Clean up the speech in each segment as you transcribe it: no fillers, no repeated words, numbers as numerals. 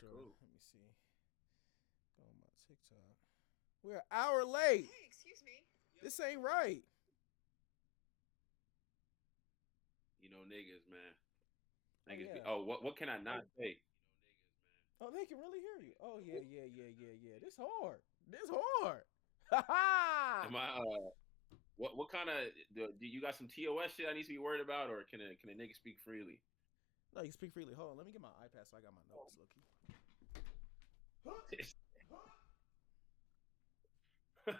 sure. cool. Let me see. Go on my TikTok. We're an hour late. Hey, excuse me. This ain't right. You know niggas, man. Oh Niggas be. yeah. Oh, what can I not say? Oh, they can really hear you. Oh yeah. This hard. This hard. Ha ha. Am I? What kind of do you got some TOS shit I need to be worried about, or can a nigga speak freely? No, you speak freely. Hold on. Let me get my iPad so I got my notes, Loki. Huh? Huh?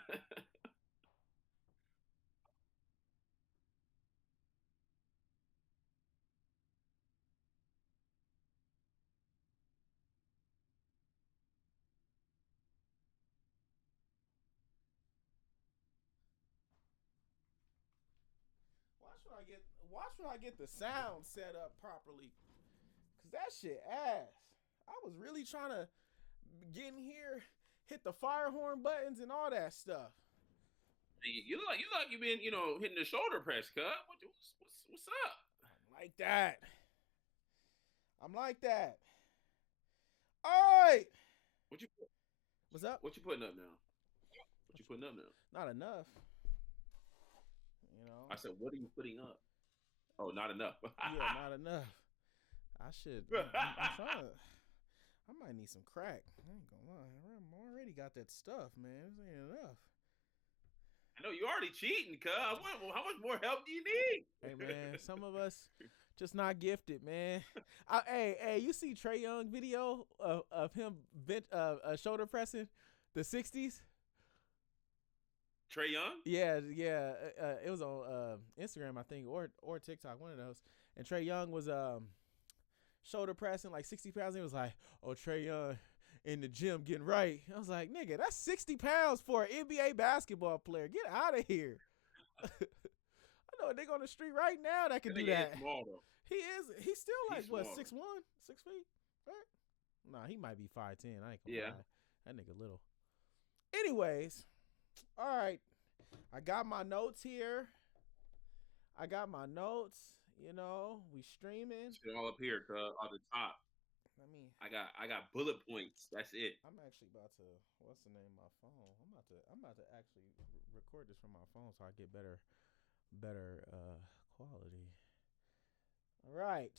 Watch when I get the sound set up properly. Cause that shit ass. I was really trying to get in here, hit the fire horn buttons and all that stuff. you look like you've been hitting the shoulder press, cut. What's up? I'm like that. I'm like that. All right. What you What's up? what you putting up now? What you putting up now? Not enough. You know. I said, what are you putting up? Oh, not enough. Yeah, not enough. I should. I'm trying to. I might need some crack. I ain't gonna lie. I already got that stuff, man. This ain't enough. I know you already cheating, cuz. How much more help do you need? Hey, man, some of us just not gifted, man. Hey, you see Trey Young video of him shoulder pressing the 60s? Trey Young? Yeah. It was on Instagram, I think, or TikTok, one of those. And Trey Young was shoulder pressing like 60 pounds. He was like, "Oh, Trey Young in the gym getting right." I was like, "Nigga, that's 60 pounds for an NBA basketball player. Get out of here." I know a nigga on the street right now that can do that. Small, though. He is. He's still like He's what, small. 6'1", 6 feet, right? Nah, he might be 5'10". I ain't gonna lie. That nigga little. Anyways, all right. I got my notes here. You know, we streaming. Shit all up here, cuz, on the top. I got bullet points. That's it. I'm actually about to. What's the name of my phone? I'm about to actually record this from my phone so I get better quality. All right.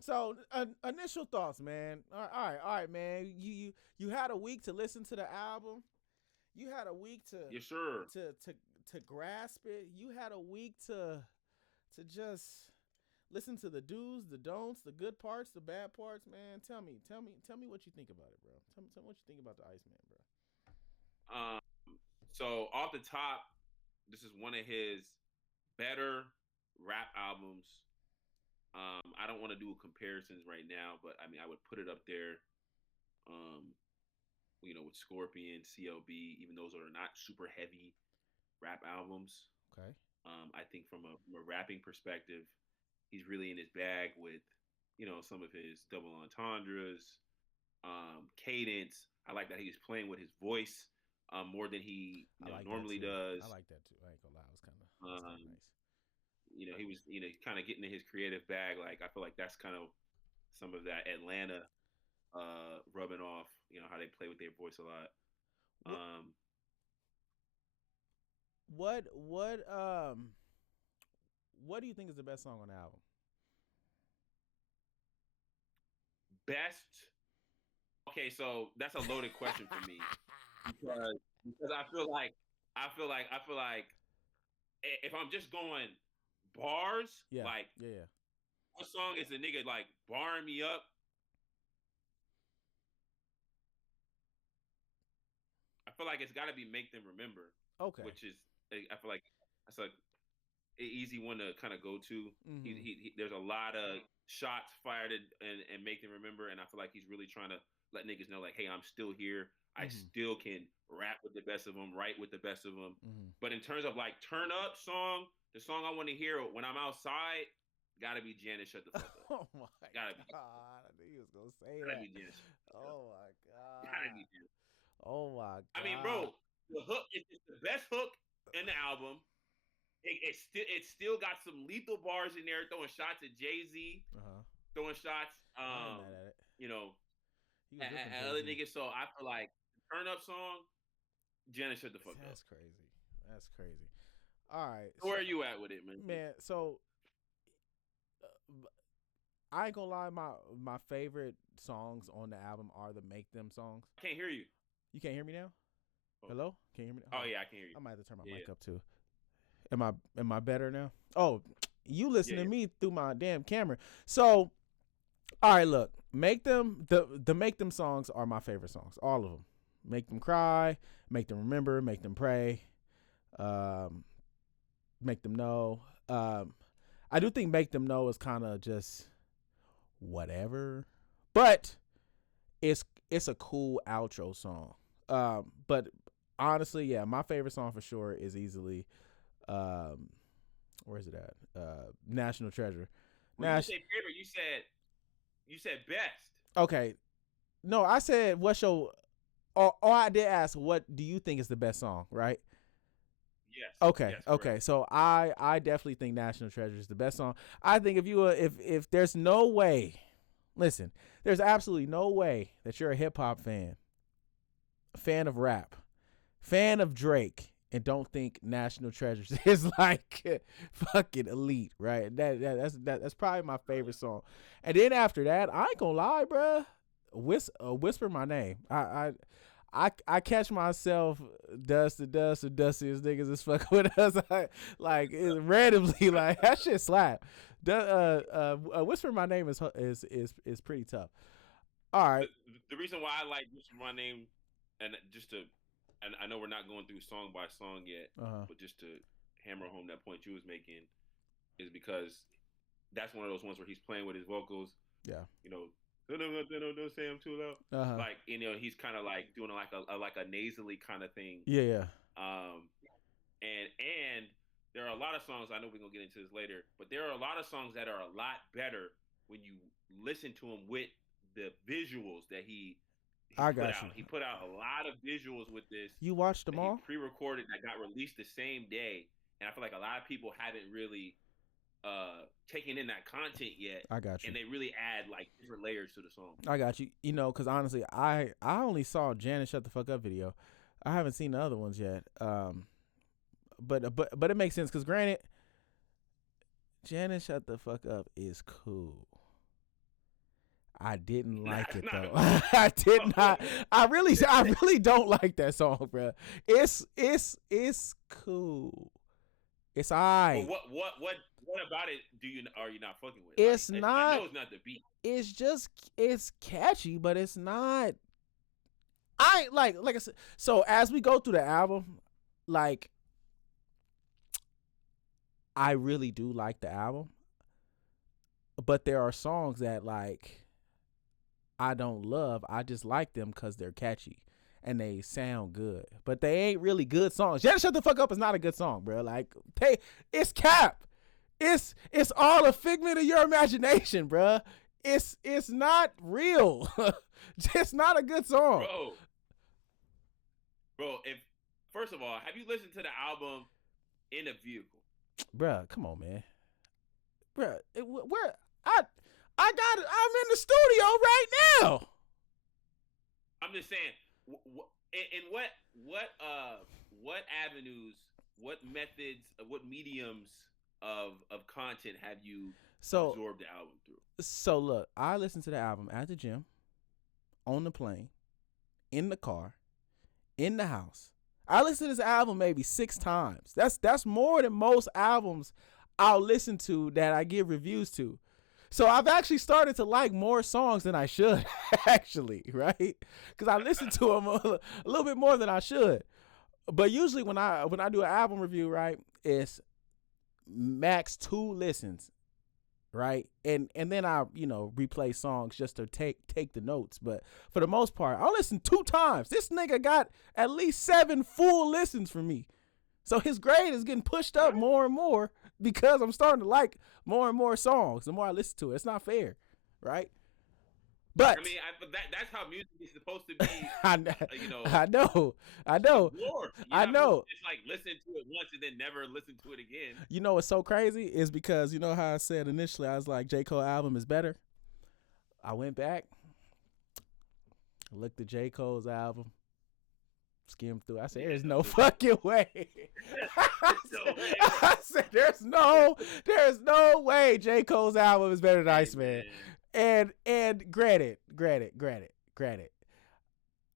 So initial thoughts, man. All right, man. You had a week to listen to the album. You had a week to Yes, sir. to grasp it. You had a week to just listen to the do's, the don'ts, the good parts, the bad parts, man. Tell me what you think about it, bro. Tell me what you think about the Iceman, bro. So off the top, this is one of his better rap albums. I don't want to do comparisons right now, but I mean I would put it up there. With Scorpion, CLB, even those are not super heavy rap albums. Okay. I think from a rapping perspective, he's really in his bag with, some of his double entendres, cadence. I like that he's playing with his voice more than he normally does. I like that too. I ain't gonna lie, it was kind of nice. He was, kind of getting in his creative bag. Like I feel like that's kind of some of that Atlanta rubbing off. How they play with their voice a lot. What do you think is the best song on the album? Best. Okay, so that's a loaded question for me because I feel like if I'm just going bars, yeah. what song is a nigga like barring me up? I feel like it's got to be Make Them Remember. Okay. Which is, I feel like that's like an easy one to kind of go to. Mm-hmm. He there's a lot of shots fired and Make Them Remember, and I feel like he's really trying to let niggas know, like, hey, I'm still here. Mm-hmm. I still can rap with the best of them, write with the best of them. Mm-hmm. But in terms of like turn up song, the song I want to hear when I'm outside, gotta be Janet Shut the Fuck Up. Oh my gotta God. I knew he was gonna say gotta that. Be Janet oh my God. Gotta be Janet. Oh my God. I mean, bro, the hook is the best hook in the album. It still got some lethal bars in there, throwing shots at Jay-Z, throwing shots. He was ripping other Jay-Z. niggas. So I feel like turn up song, Janet shut the fuck That's up. crazy. That's crazy. All right. So where are you at with it, man? Man, so I ain't gonna lie, my favorite songs on the album are the Make Them songs. I can't hear you. You can't hear me now? Oh. Hello? Can you hear me now? Oh yeah, I can hear you. I might have to turn my Yeah. mic up too. Am I better now? Oh, you listen to me through my damn camera. So, all right, look, Make Them the Make Them songs are my favorite songs. All of them. Make Them Cry, Make Them Remember, Make Them Pray, Make Them Know. I do think Make Them Know is kind of just whatever, but it's a cool outro song. But honestly, yeah, my favorite song for sure is easily where's it at? National Treasure. When you say favorite, you said best. Okay. No, I said what's your or I did ask what do you think is the best song, right? Yes. Okay. Yes, okay. correct. So I definitely think National Treasure is the best song. I think if there's no way, listen, there's absolutely no way that you're a hip hop fan of rap, fan of Drake, and don't think National Treasures is like fucking elite, right? That's probably my favorite song. And then after that, I ain't gonna lie, bruh. Whisper My Name. I catch myself dust to dust or dustiest niggas is fucking with us. Like it's randomly like that shit slap. Whisper My Name is pretty tough. All right. The reason why I like Whisper My Name, and I know we're not going through song by song yet, but just to hammer home that point you was making, is because that's one of those ones where he's playing with his vocals. Yeah. You know, don't say I'm too loud. Like, you know, he's kind of like doing like a nasally kind of thing. Yeah. And there are a lot of songs, I know we're gonna get into this later, but there are a lot of songs that are a lot better when you listen to him with the visuals that he put out. He put out a lot of visuals with this. You watched them all? He pre-recorded that got released the same day, and I feel like a lot of people haven't really taken in that content yet. I got you. And they really add like different layers to the song. I got you. You know, because honestly, I only saw Janet Shut the Fuck Up video. I haven't seen the other ones yet. But it makes sense because granted, Janet Shut the Fuck Up is cool. I didn't like it though. I did not. I really don't like that song, bro. It's cool. It's alright. But what about it are you not fucking with? It's like, not. I know it's not the beat. It's catchy, but it's not. I like I said. So as we go through the album, like I really do like the album, but there are songs that like I don't love. I just like them because they're catchy and they sound good, but they ain't really good songs. Just Shut the Fuck Up is not a good song, bro. Like it's cap. It's all a figment of your imagination, bro. It's not real. It's not a good song, bro. If first of all, have you listened to the album in a vehicle, bro? Come on, man, bro. Where I'm in the studio right now. I'm just saying, in what avenues, what methods, what mediums of content have you absorbed the album through? So look, I listened to the album at the gym, on the plane, in the car, in the house. I listened to this album maybe 6 times. That's more than most albums I'll listen to that I give reviews to. So I've actually started to like more songs than I should, actually, right? Because I listen to them a little bit more than I should. But usually when I do an album review, right, it's max 2 listens, right? And then I replay songs just to take the notes. But for the most part, I'll listen 2 times. This nigga got at least 7 full listens from me. So his grade is getting pushed up more and more because I'm starting to like more and more songs the more I listen to it. It's not fair, right? But I mean, that's how music is supposed to be. I know. More, I know. It's like listen to it once and then never listen to it again. You know what's so crazy is because you know how I said initially I was like J. Cole album is better. I went back. Looked at J. Cole's album, skimmed through. I said, Yeah, "There's no fucking way." I said, "There's no way J. Cole's album is better than Iceman." And granted.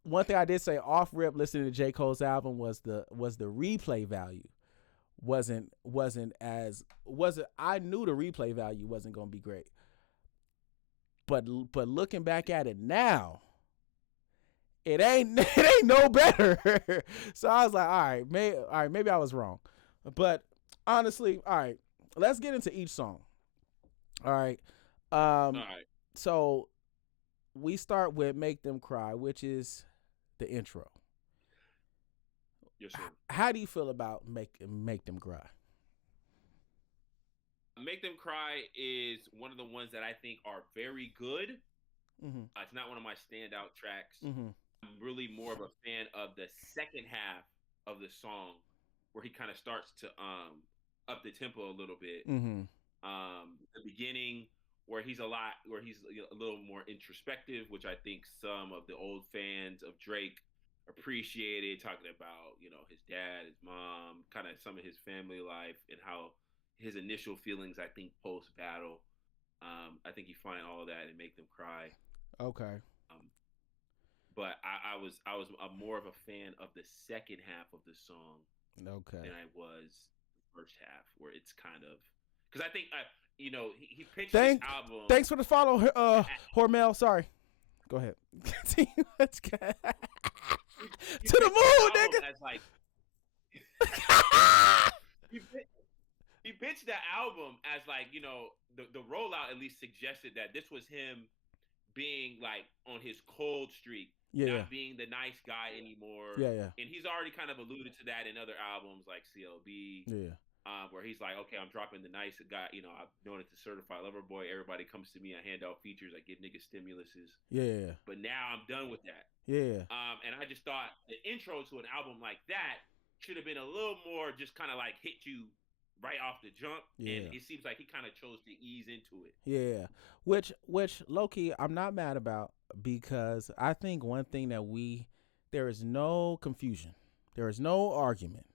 One thing I did say off rip listening to J. Cole's album was the replay value wasn't I knew the replay value wasn't gonna be great. But looking back at it now, it ain't no better. So I was like, all right, maybe I was wrong. But honestly, all right, let's get into each song. All right. All right. So we start with Make Them Cry, which is the intro. Yes, sir. How do you feel about Make Them Cry? Make Them Cry is one of the ones that I think are very good. Mm-hmm. It's not one of my standout tracks. Mm-hmm. I'm really more of a fan of the second half of the song, where he kind of starts to up the tempo a little bit. Mm-hmm. The beginning, where he's a little more introspective, which I think some of the old fans of Drake appreciated, talking about his dad, his mom, kind of some of his family life, and how his initial feelings, I think, post battle. I think you find all of that and Make Them Cry. Okay. But I was more of a fan of the second half of the song, okay, than I was the first half, where it's kind of, because I think he pitched this album. Thanks for the follow, Hormel. Sorry, go ahead. Let's get to the moon, nigga. As like, he pitched the album as like, the rollout at least suggested that this was him being like on his cold streak, not being the nice guy anymore. Yeah. And he's already kind of alluded to that in other albums like CLB. Yeah. Where he's like, okay, I'm dropping the nice guy. I've known it to certified lover boy. Everybody comes to me. I hand out features. I give niggas stimuluses. Yeah. But now I'm done with that. Yeah. And I just thought the intro to an album like that should have been a little more just kind of like hit you right off the jump. Yeah. And it seems like he kind of chose to ease into it. Yeah. Which low-key I'm not mad about, because I think one thing that there is no confusion. There is no argument.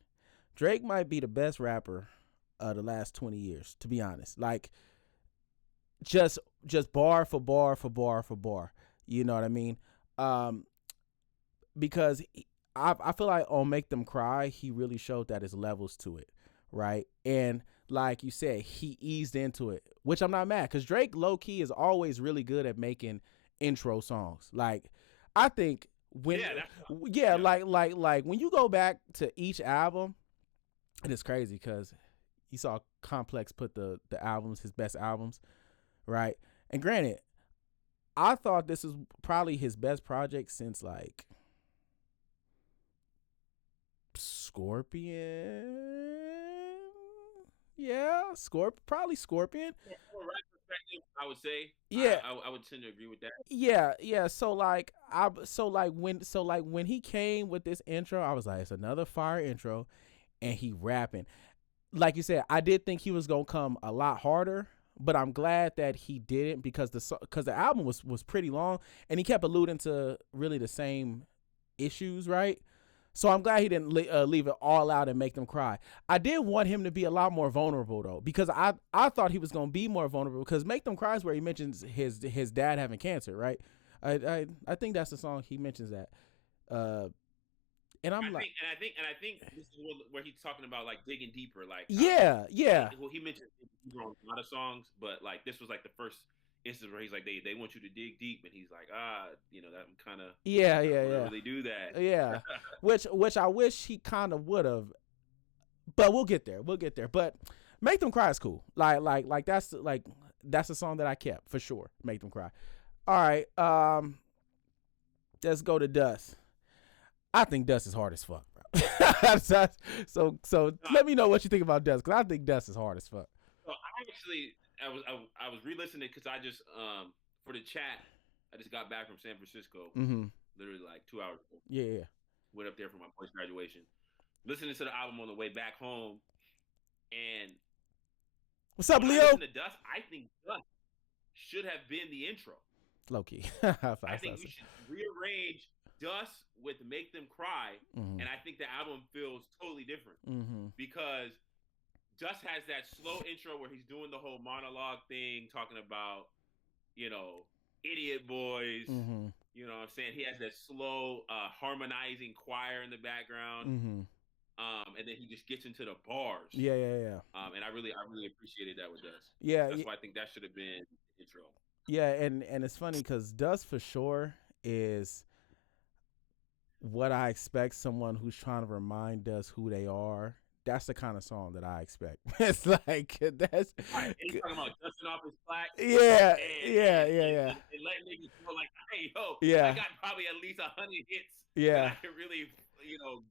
Drake might be the best rapper of the last 20 years, to be honest. Like, just bar for bar for bar for bar. You know what I mean? Because I feel like on Make Them Cry, he really showed that there's levels to it, right? And like you said, he eased into it, which I'm not mad, because Drake low-key is always really good at making intro songs. Like, I think when like when you go back to each album, and it's crazy because you saw Complex put the albums, his best albums, right? And granted, I thought this is probably his best project since like Scorpion. Yeah, probably Scorpion. From a rap perspective, I would say. Yeah, I would tend to agree with that. Yeah. So when he came with this intro, I was like, it's another fire intro. And he rapping. Like you said, I did think he was gonna come a lot harder, but I'm glad that he didn't, because the album was pretty long, and he kept alluding to really the same issues, right? So I'm glad he didn't leave it all out and Make Them Cry. I did want him to be a lot more vulnerable though, because I thought he was gonna be more vulnerable, because Make Them Cry is where he mentions his dad having cancer, right? I think that's the song he mentions that. And I think this is where he's talking about like digging deeper, like yeah. Well, he mentioned a lot of songs, but like this was like the first instance where he's like they want you to dig deep, and he's like that I'm kind of really do that which I wish he kind of would have, but we'll get there. But Make Them Cry is cool. Like that's the song that I kept for sure. Make Them Cry. All right, let's go to Dust. I think Dust is hard as fuck, bro. so let me know what you think about Dust, because I think Dust is hard as fuck. So I was re-listening because I just for the chat, I just got back from San Francisco, literally like 2 hours ago. Yeah. Went up there for my boy's graduation. Listening to the album on the way back home, and what's up, Leo? To Dust, I think Dust should have been the intro. Low key. I think we should rearrange Dust with Make Them Cry, and I think the album feels totally different because Dust has that slow intro where he's doing the whole monologue thing, talking about, you know, idiot boys. You know what I'm saying? He has that slow harmonizing choir in the background. And then he just gets into the bars. Yeah. And I really appreciated that with Dust. Yeah. That's why I think that should have been the intro. Yeah, and it's funny because Dust for sure is what I expect someone who's trying to remind us who they are. That's the kind of song that I expect. It's like that's right. And he's talking about dusting off his plaques. Yeah, and letting niggas know like, hey, yo, I got probably at least 100 hits. Yeah, that I could really,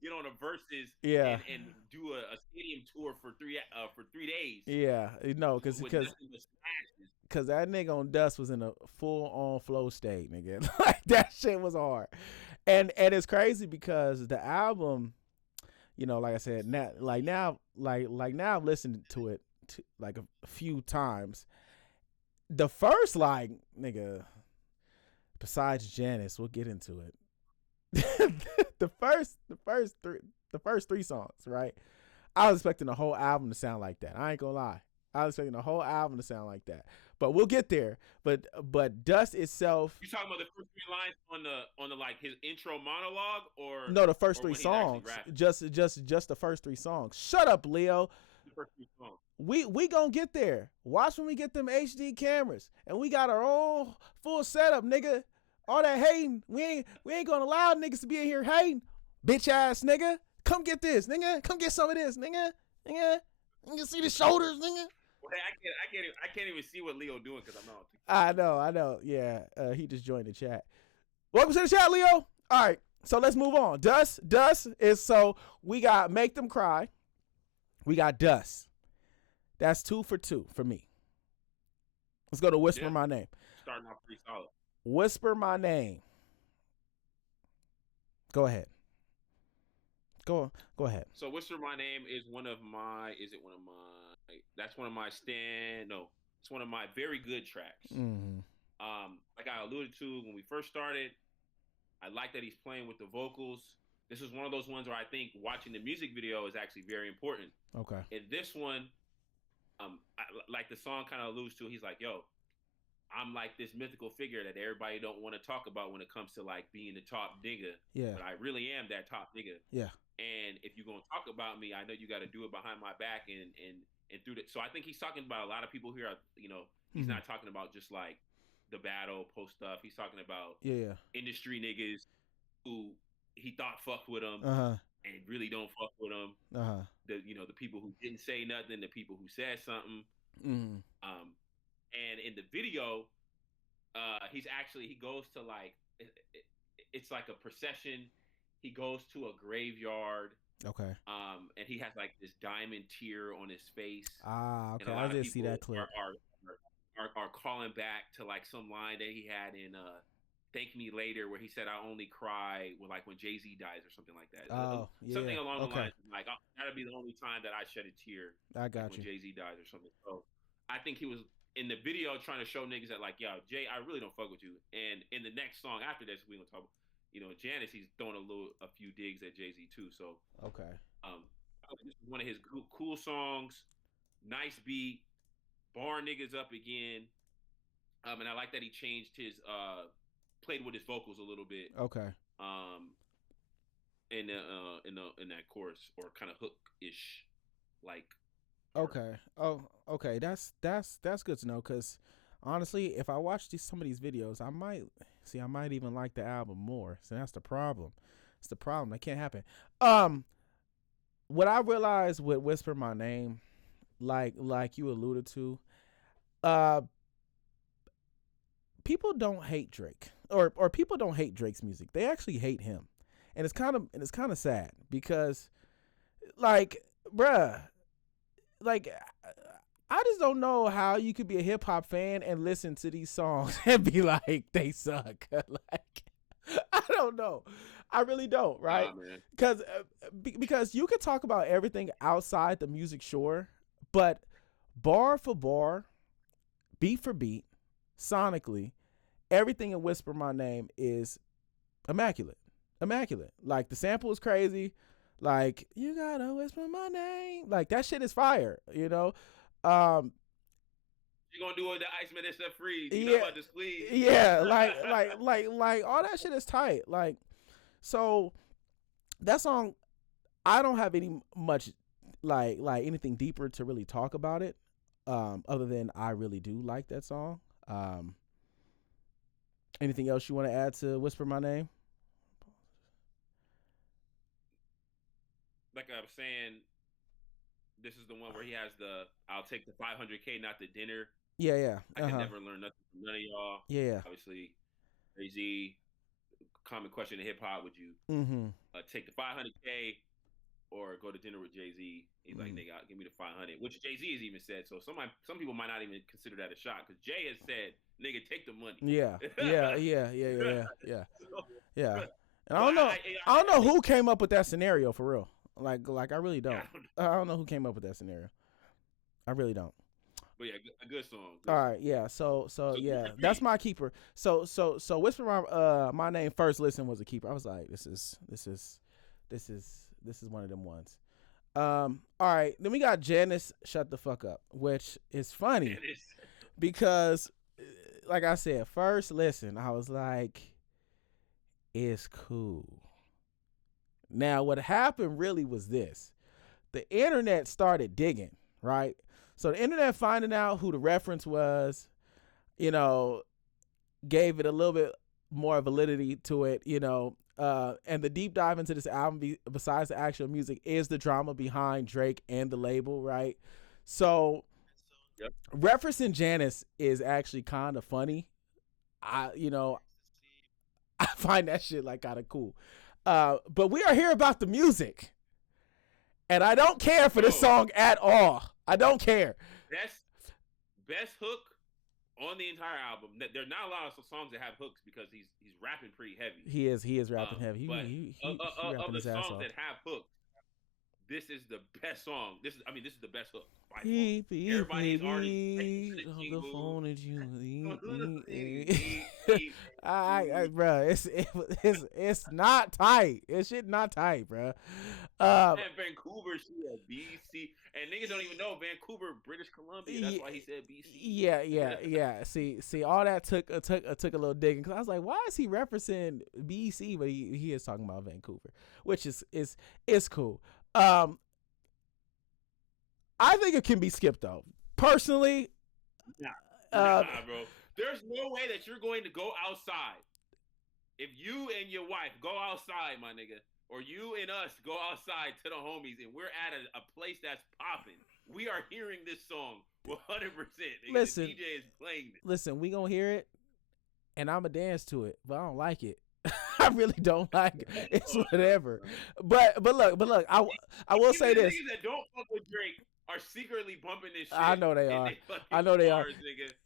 get on a verses. Yeah, and do a stadium tour for 3 days. Yeah, because that nigga on Dust was in a full on flow state, nigga. Like that shit was hard, and it's crazy because the album. Like I said, now I've listened to it like a few times. The first nigga, besides Janice, we'll get into it. the first three songs, right? I was expecting the whole album to sound like that. I ain't gonna lie. I was expecting the whole album to sound like that. But we'll get there. But Dust itself. You talking about the first 3 lines on the like his intro monologue or no, the first 3 songs. Just the first 3 songs. Shut up, Leo. The first 3 songs. We gonna get there. Watch when we get them HD cameras and we got our own full setup, nigga. All that hating, we ain't gonna allow niggas to be in here hating, bitch ass nigga. Come get this, nigga. Come get some of this, nigga. You see the shoulders, nigga. I can't even see what Leo doing because I'm not. I know. Yeah, he just joined the chat. Welcome to the chat, Leo. All right, so let's move on. Dust is so we got Make Them Cry. We got Dust. That's 2 for 2 for me. Let's go to Whisper My Name. Starting off pretty solid. Whisper My Name. Go ahead. Go ahead. So Whisper My Name is one of my. That's one of my it's one of my very good tracks. Like I alluded to when we first started, I like that he's playing with the vocals. This is one of those ones where I think watching the music video is actually very important. Okay. In this one, like the song kind of alludes to, he's like, yo, I'm like this mythical figure that everybody don't want to talk about when it comes to like being the top nigga. Yeah. But I really am that top nigga. Yeah. And if you're going to talk about me, I know you got to do it behind my back and through the. So I think he's talking about a lot of people here. He's not talking about just like the battle post stuff. He's talking about industry niggas who he thought fucked with him and really don't fuck with him. The people who didn't say nothing, the people who said something. And in the video, he goes to like it's like a procession. He goes to a graveyard. Okay. And he has like this diamond tear on his face. Okay. I didn't see that clip. Are calling back to like some line that he had in "Thank Me Later," where he said, "I only cry when Jay-Z dies" or something like that. Something along the lines of like, "That'll be the only time that I shed a tear." I got when you. Jay-Z dies or something. So I think he was in the video trying to show niggas that like, yo, Jay, I really don't fuck with you. And in the next song after this, we gonna talk. Janice, he's throwing a few digs at Jay-Z too. So okay. This is one of his cool songs. Nice beat. Bar niggas up again. And I like that he changed his played with his vocals a little bit. Okay. In that chorus or kind of hook-ish like. Okay. Oh, okay. That's good to know because honestly, if I watch some of these videos, I might even like the album more. So that's the problem. It's the problem. That can't happen. What I realized with Whisper My Name, like you alluded to, people don't hate Drake or people don't hate Drake's music. They actually hate him. And it's kind of sad because like, bruh, like I just don't know how you could be a hip hop fan and listen to these songs and be like they suck. Like I don't know. I really don't, right? Because you could talk about everything outside the music, sure, but bar for bar, beat for beat, sonically, everything in Whisper My Name is immaculate. Immaculate. Like the sample is crazy. Like you gotta whisper my name. Like that shit is fire, you know? Um You gonna do it the Iceman and stuff freeze. You know yeah, about to squeeze. yeah, like all that shit is tight. Like so that song, I don't have any much like anything deeper to really talk about it. Other than I really do like that song. Anything else you want to add to Whisper My Name? Like I was saying, this is the one where he has the "I'll take the 500K, not the dinner." Yeah, yeah. I can never learn nothing from none of y'all. Yeah. Obviously, Jay Z. Common question in hip hop: would you take the 500K or go to dinner with Jay Z? He's like, nigga, give me the 500, which Jay Z has even said. So some people might not even consider that a shot because Jay has said, nigga, take the money. Yeah. And I don't know who came up with that scenario for real. Like I really don't. I don't know who came up with that scenario. I really don't. But yeah, a good song. All right, yeah. So yeah, that's my keeper. So Whisper My Name first listen was a keeper. I was like, this is one of them ones. All right, then we got Janice Shut the Fuck Up, which is funny because like I said, first listen, I was like, it's cool. Now what happened really was this. The internet started digging, right? So the internet finding out who the reference was, you know, gave it a little bit more validity to it, you know. And the deep dive into this album, besides the actual music, is the drama behind Drake and the label, right? So, referencing Janice is actually kind of funny. I find that shit like kind of cool. But we are here about the music, and I don't care for this song at all. I don't care. Best hook on the entire album. There's not a lot of songs that have hooks because he's rapping pretty heavy. He is rapping heavy. He of the songs that have hooks, this is the best song. This is the best hook. Everybody's already on the phone at you. Bro, it's not tight. It's shit not tight, bro. Vancouver, she a BC, and niggas don't even know Vancouver, British Columbia. That's why he said BC. Yeah. See, all that took a little digging because I was like, why is he referencing BC? But he is talking about Vancouver, which is cool. I think it can be skipped though. Personally, nah, bro. There's no way that you're going to go outside. If you and your wife go outside, my nigga, or you and us go outside to the homies, and we're at a place that's popping, we are hearing this song 100%. Listen, the DJ is playing it. Listen, we gonna hear it, and I'ma dance to it, but I don't like it. I really don't like it. It's whatever. But look, I will say this. Niggas that don't fuck with Drake are secretly bumping this shit. I know they are. I know they are.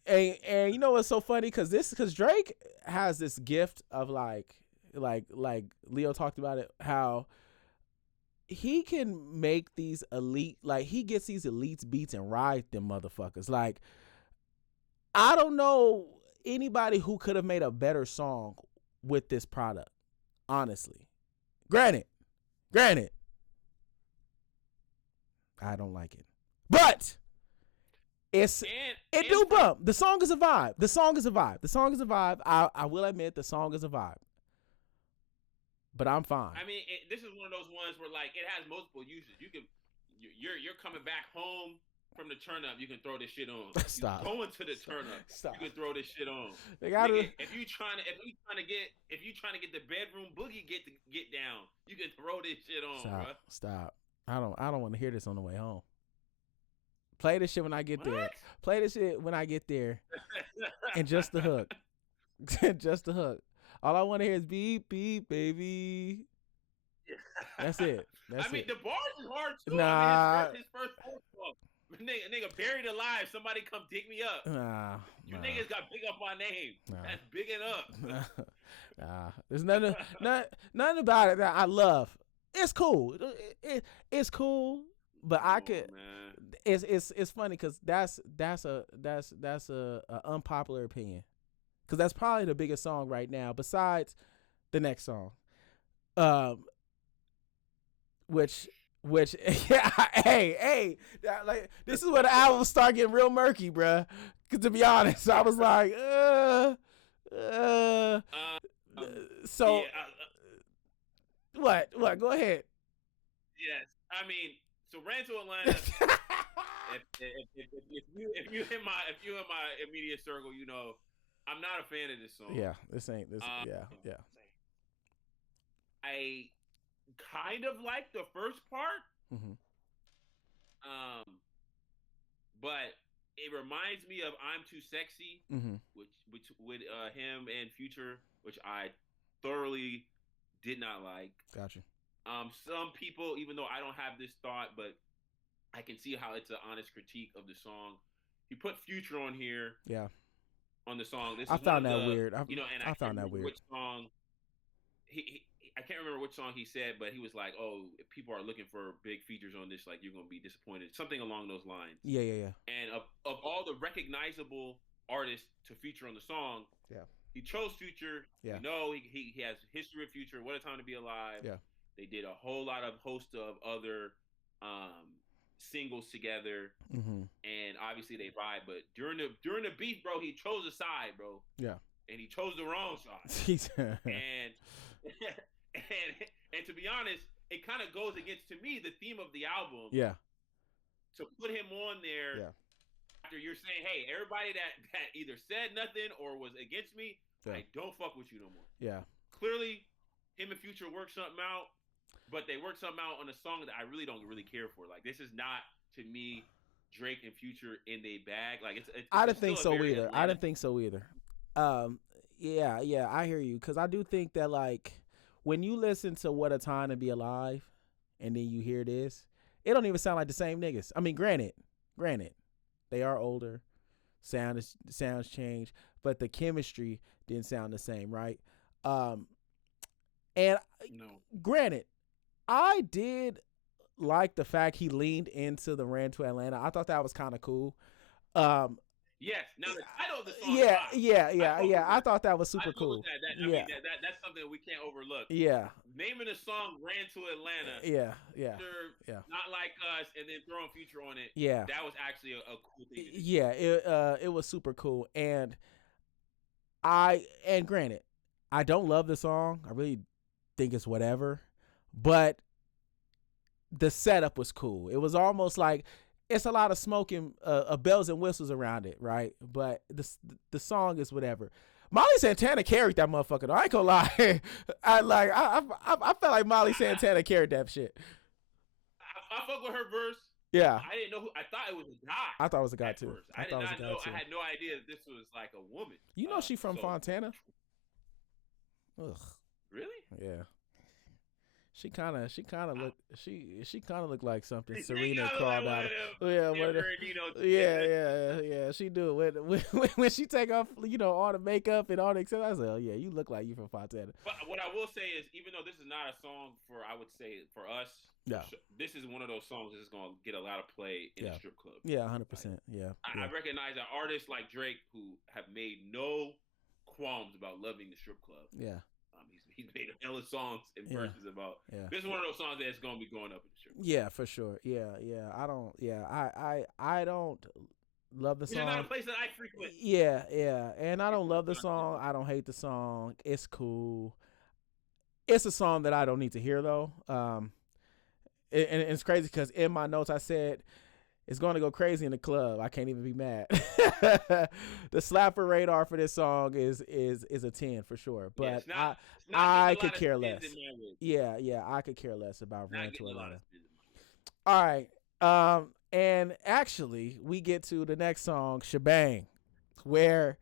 And you know what's so funny? Because Drake has this gift of like Leo talked about it, how he can make these elite, like he gets these elites beats and ride them motherfuckers. Like I don't know anybody who could have made a better song with this product, honestly. Granted, I don't like it, but it do bump. The song is a vibe. I will admit the song is a vibe, but I'm fine. I mean, this is one of those ones where like it has multiple uses. You're coming back home from the turn up, you can throw this shit on. Stop. You going to the turn up, you can throw this shit on. Nigga, if you trying to get the bedroom boogie get down, you can throw this shit on. Stop. I don't want to hear this on the way home. Play this shit when I get there. Play this shit when I get there, and just the hook. Just the hook. All I want to hear is beep beep baby. That's it. The bars is hard too. Nah. His first song. Nigga, buried alive. Somebody come dig me up. You niggas got big up my name. That's bigging up. There's nothing about it that I love. It's cool. It's cool, but I could. Man. It's funny because that's a unpopular opinion. because that's probably the biggest song right now besides the next song. Um, which yeah, hey, like this is where the albums start getting real murky, bruh. Cause to be honest, I was like, uh, so yeah, what? Go ahead. yes. I mean, so Ran to Atlanta. if you in my immediate circle, you know, I'm not a fan of this song. Yeah, this ain't this. Yeah. I kind of like the first part. Mm-hmm. But it reminds me of "I'm Too Sexy," mm-hmm. which with him and Future, which I thoroughly did not like. Gotcha. Some people, even though I don't have this thought, but I can see how it's an honest critique of the song. He put Future on here. Yeah. On the song, this I is found that weird. You know, and I found that weird. Which song? I can't remember which song he said, but he was like, "Oh, if people are looking for big features on this, like you're gonna be disappointed." Something along those lines. Yeah. And of all the recognizable artists to feature on the song, yeah, he chose Future. Yeah, you know, he has history of Future. What a Time to Be Alive. Yeah, they did a whole lot of host of other singles together, and obviously they vibe. But during the beef, bro, he chose a side, bro. Yeah, and he chose the wrong side. and and to be honest, it kind of goes against, to me, the theme of the album. Yeah. To put him on there after you're saying, hey, everybody that either said nothing or was against me, I don't fuck with you no more. Yeah. Clearly, him and Future worked something out, but they worked something out on a song that I really don't care for. Like, this is not, to me, Drake and Future in their bag. Like, it's I didn't think so either. I didn't think so either. Yeah, I hear you, because I do think that, like, when you listen to What a Time to Be Alive and then you hear this, it don't even sound like the same niggas. I mean, granted, they are older, sounds change, but the chemistry didn't sound the same, right? And granted, I did like the fact he leaned into the Ran to Atlanta. I thought that was kind of cool. Yes. Now the title of the song. Yeah. I thought that was super cool. I mean, that's something we can't overlook. Yeah. Naming the song "Ran to Atlanta." Yeah. Not Like Us, and then throwing Future on it. Yeah. That was actually a cool thing to do. Yeah. It was super cool, and granted, I don't love the song. I really think it's whatever, but the setup was cool. It was almost like, it's a lot of smoking, bells and whistles around it, right? But the song is whatever. Molly Santana carried that motherfucker, though. I ain't gonna lie. I felt like Molly Santana carried that shit. I fuck with her verse. Yeah. I didn't know I thought it was a guy. I thought it was a guy too. I did not know. I had no idea that this was like a woman. You know she from Fontana? Ugh. Really? Yeah. She kind of looked like something Serena crawled out of. Yeah. She do when she take off, all the makeup and all the accessories. I was like, oh yeah, you look like you from Fontana. But what I will say is, even though this is not a song for, I would say, for us, this is one of those songs that's gonna get a lot of play in the strip club. Yeah, 100%. Yeah. I recognize that artists like Drake who have made no qualms about loving the strip club. Yeah. He's made a hell of songs and verses about. Yeah. This is one of those songs that's gonna be going up in the strip club. Yeah, for sure. Yeah. I don't. Yeah, I don't love the song. It's not a place that I frequent. Yeah, and I don't love the song. I don't hate the song. It's cool. It's a song that I don't need to hear though. And it's crazy because in my notes I said it's going to go crazy in the club. I can't even be mad. The slapper radar for this song is a 10 for sure. But I could care less. Yeah, I could care less about Ran to Atlanta. All right. And actually, we get to the next song, Shebang, where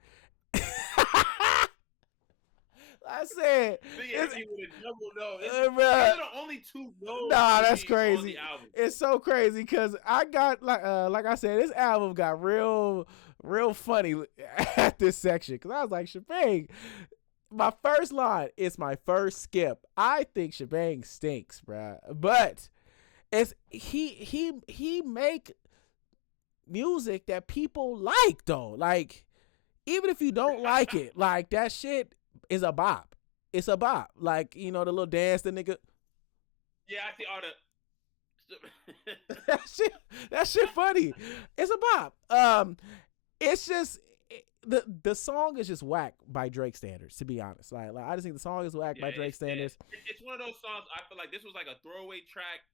I said, it's the only two no's. Nah, that's crazy. It's so crazy because I got like I said, this album got real funny at this section because I was like, Shebang. My first line is my first skip. I think Shebang stinks, bruh. But it's he make music that people like though. Like even if you don't like it, like that shit is a bop. It's a bop. Like, you know, the little dance the nigga. Yeah, I see all the. that shit funny. It's a bop. It's just the song is just whack by Drake standards. To be honest, like I just think the song is whack by Drake standards. It's one of those songs. I feel like this was like a throwaway track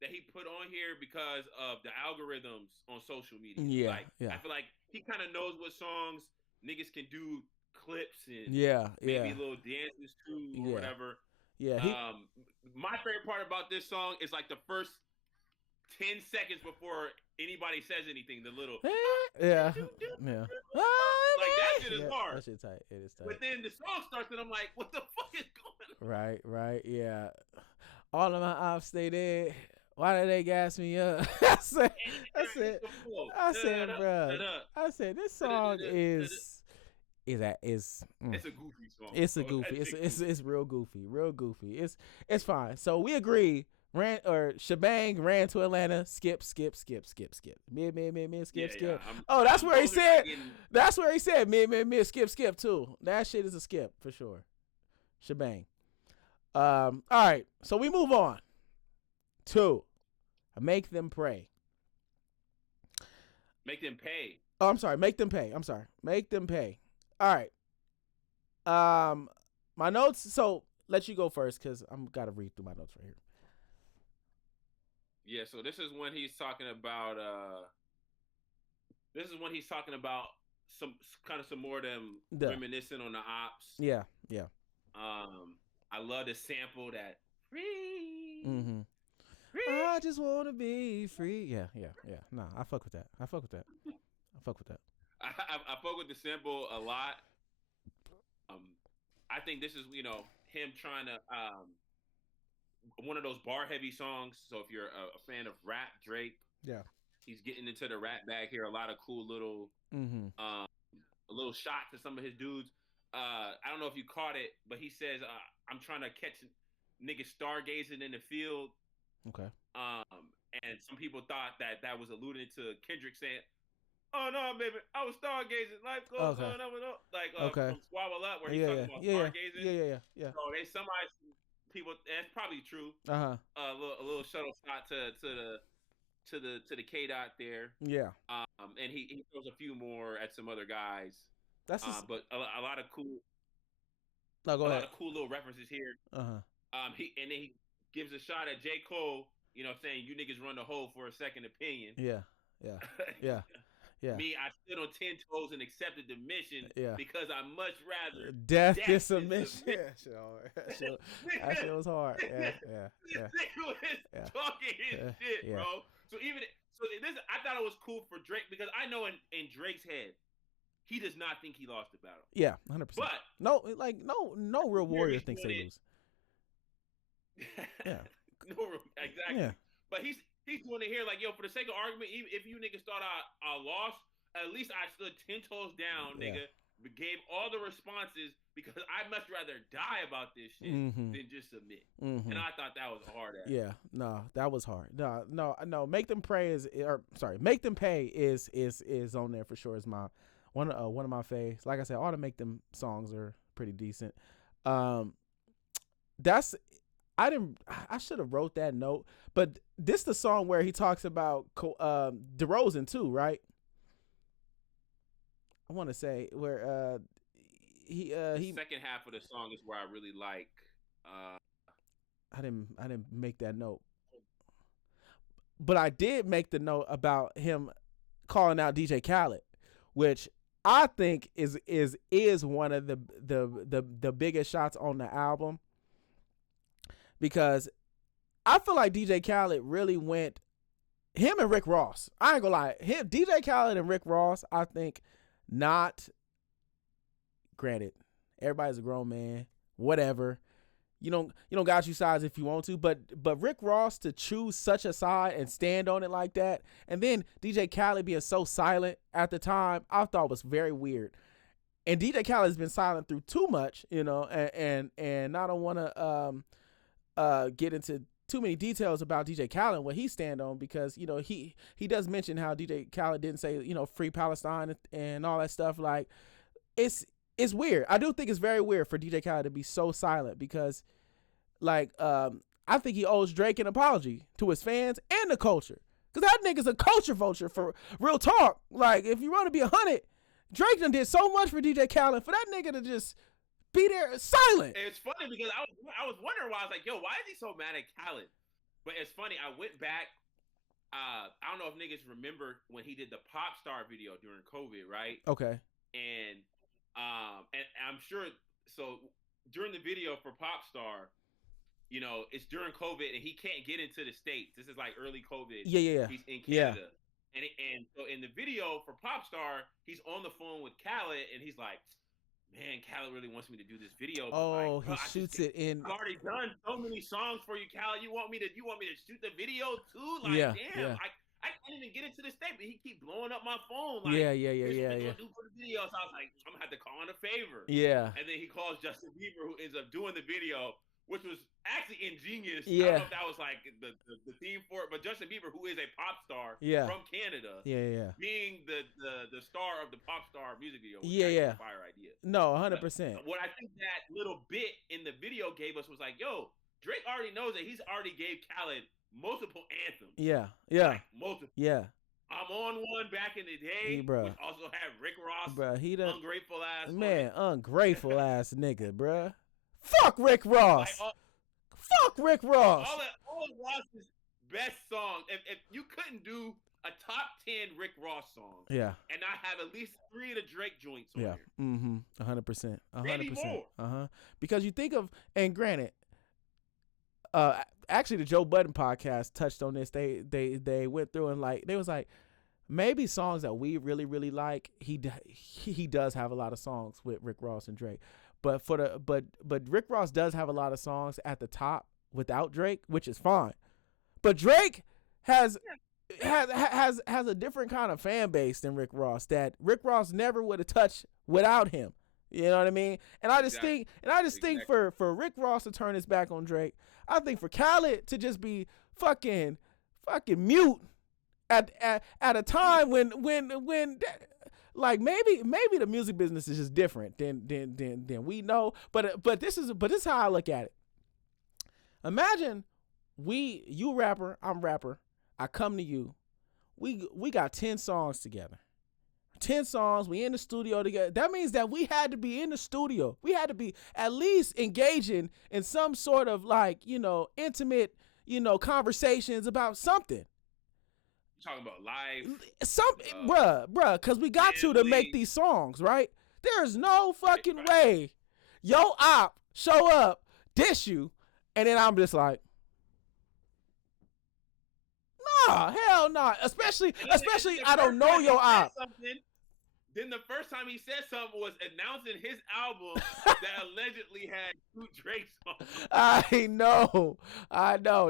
that he put on here because of the algorithms on social media. Yeah, like, yeah. I feel like he kind of knows what songs niggas can do clips and maybe little dances too or whatever. Yeah. My favorite part about this song is like the first 10 seconds before anybody says anything. The little yeah. Like that shit is hard. That shit tight. It is tight. But then the song starts and I'm like, what the fuck is going on? Right. Yeah. All of my ops stay dead. Why did they gas me up? I said, bro. I said this song is it's a goofy song. It's a goofy. It's real goofy. Real goofy. It's fine. So we agree. Shebang ran to Atlanta. Skip. Mid, skip. Yeah. Oh, that's where he said. That's where he said mid, skip too. That shit is a skip for sure. Shebang. All right. So we move on to Make Them Pray. Make Them Pay. Oh, I'm sorry. Make Them Pay. I'm sorry. Make Them Pay. All right. My notes. So let you go first because I'm gotta read through my notes right here. Yeah. So this is when he's talking about. This is when he's talking about some more of them reminiscing on the ops. Yeah. I love the sample that free. Mm-hmm. I just want to be free. Yeah. Nah, I fuck with that. I fuck with that. I fuck with the sample a lot. I think this is, him trying to one of those bar heavy songs. So if you're a fan of rap, Drake, he's getting into the rap bag here. A lot of cool little a little shots of some of his dudes. I don't know if you caught it, but he says, I'm trying to catch niggas stargazing in the field. Okay. And some people thought that was alluding to Kendrick saying, "Oh no, baby, I was stargazing. Life goes on up and up." Like from Squabble Up, where he's talking about stargazing. Yeah. So people, that's probably true. A little shuttle shot to the K dot there. Yeah. And he throws a few more at some other guys. That's but a lot of cool. No, go ahead. A lot of cool little references here. And then he gives a shot at J. Cole, saying you niggas run the hole for a second opinion. Yeah. Me, I stood on 10 toes and accepted the mission because I much rather death than submission. That shit was hard. Yeah. Talking his shit, bro. So this, I thought it was cool for Drake because I know in Drake's head, he does not think he lost the battle. Yeah, 100%. But no real warrior thinks they lose. Yeah. Exactly. Yeah. But he's doing it here like, yo, for the sake of argument, even if you niggas thought I lost, at least I stood 10 toes down, nigga. Gave all the responses because I much rather die about this shit than just submit. And I thought that was hard ass. Yeah, no, that was hard. No. Make Them Pay is on there for sure. Is my one of my faves. Like I said, all the Make Them songs are pretty decent. I should have wrote that note, but this the song where he talks about DeRozan too, right? I want to say where he second half of the song is where I really like. I didn't make that note, but I did make the note about him calling out DJ Khaled, which I think is one of the biggest shots on the album, because I feel like DJ Khaled really went him and Rick Ross. I ain't gonna lie, DJ Khaled and Rick Ross, I think. Not granted, everybody's a grown man, whatever. You don't got you sides if you want to, but Rick Ross to choose such a side and stand on it like that, and then DJ Khaled being so silent at the time, I thought was very weird. And DJ Khaled has been silent through too much, and I don't want to get into too many details about DJ Khaled and what he stand on, because he does mention how DJ Khaled didn't say free Palestine and all that stuff. Like, it's weird. I do think it's very weird for DJ Khaled to be so silent because, like, I think he owes Drake an apology to his fans and the culture. Cause that nigga's a culture vulture for real talk. Like, if you want to be 100, Drake done did so much for DJ Khaled. For that nigga to just be there silent. It's funny because I was wondering why. I was like, yo, why is he so mad at Khaled? But it's funny. I went back. I don't know if niggas remember when he did the Pop Star video during COVID, right? Okay. And I'm sure. So during the video for Pop Star, you know, it's during COVID and he can't get into the States. This is like early COVID. Yeah. He's in Canada. Yeah. And so in the video for Popstar, he's on the phone with Khaled and he's like, man, Khaled really wants me to do this video. Oh, like, he shoots it in. I've already done so many songs for you, Khaled. You want me to shoot the video too? Like, Yeah, damn, yeah. I can't even get into the state, but he keep blowing up my phone. Like, Yeah. Do for the video. So I was like, I'm gonna have to call in a favor. Yeah. And then he calls Justin Bieber, who ends up doing the video, which was actually ingenious. Yeah. I don't know if that was like the theme for it, but Justin Bieber, who is a pop star from Canada, being the star of the Pop Star music video, was a fire idea. No, 100%. What I think that little bit in the video gave us was like, yo, Drake already knows that he's already gave Khaled multiple anthems. Yeah. Like, multiple. Yeah. I'm on one back in the day, which also had Rick Ross, he the ungrateful ass. Man, ungrateful ass nigga, bruh. Fuck Rick Ross. Fuck Rick Ross. All of Ross's best songs. If you couldn't do a top 10 Rick Ross song, and I have at least 3 of the Drake joints on here. 100%. Maybe more. Because you think of, and granted, actually the Joe Budden podcast touched on this. They went through and like they was like, maybe songs that we really really like. He does have a lot of songs with Rick Ross and Drake. But but Rick Ross does have a lot of songs at the top without Drake, which is fine. But Drake has a different kind of fan base than Rick Ross that Rick Ross never would have touched without him. You know what I mean? And I just think for Rick Ross to turn his back on Drake, I think for Khaled to just be fucking mute at a time when like maybe the music business is just different than we know, but this is how I look at it. Imagine you rapper, I'm rapper, I come to you, we got 10 songs together. 10 songs, we in the studio together. That means that we had to be in the studio. We had to be at least engaging in some sort of like, intimate, conversations about something. Talking about life, bruh, because we got to make these songs, right? There's no fucking way yo op show up, dish you, and then I'm just like, nah, hell nah. Especially I don't know your op. Then the first time he said something was announcing his album that allegedly had 2 Drake songs. I know.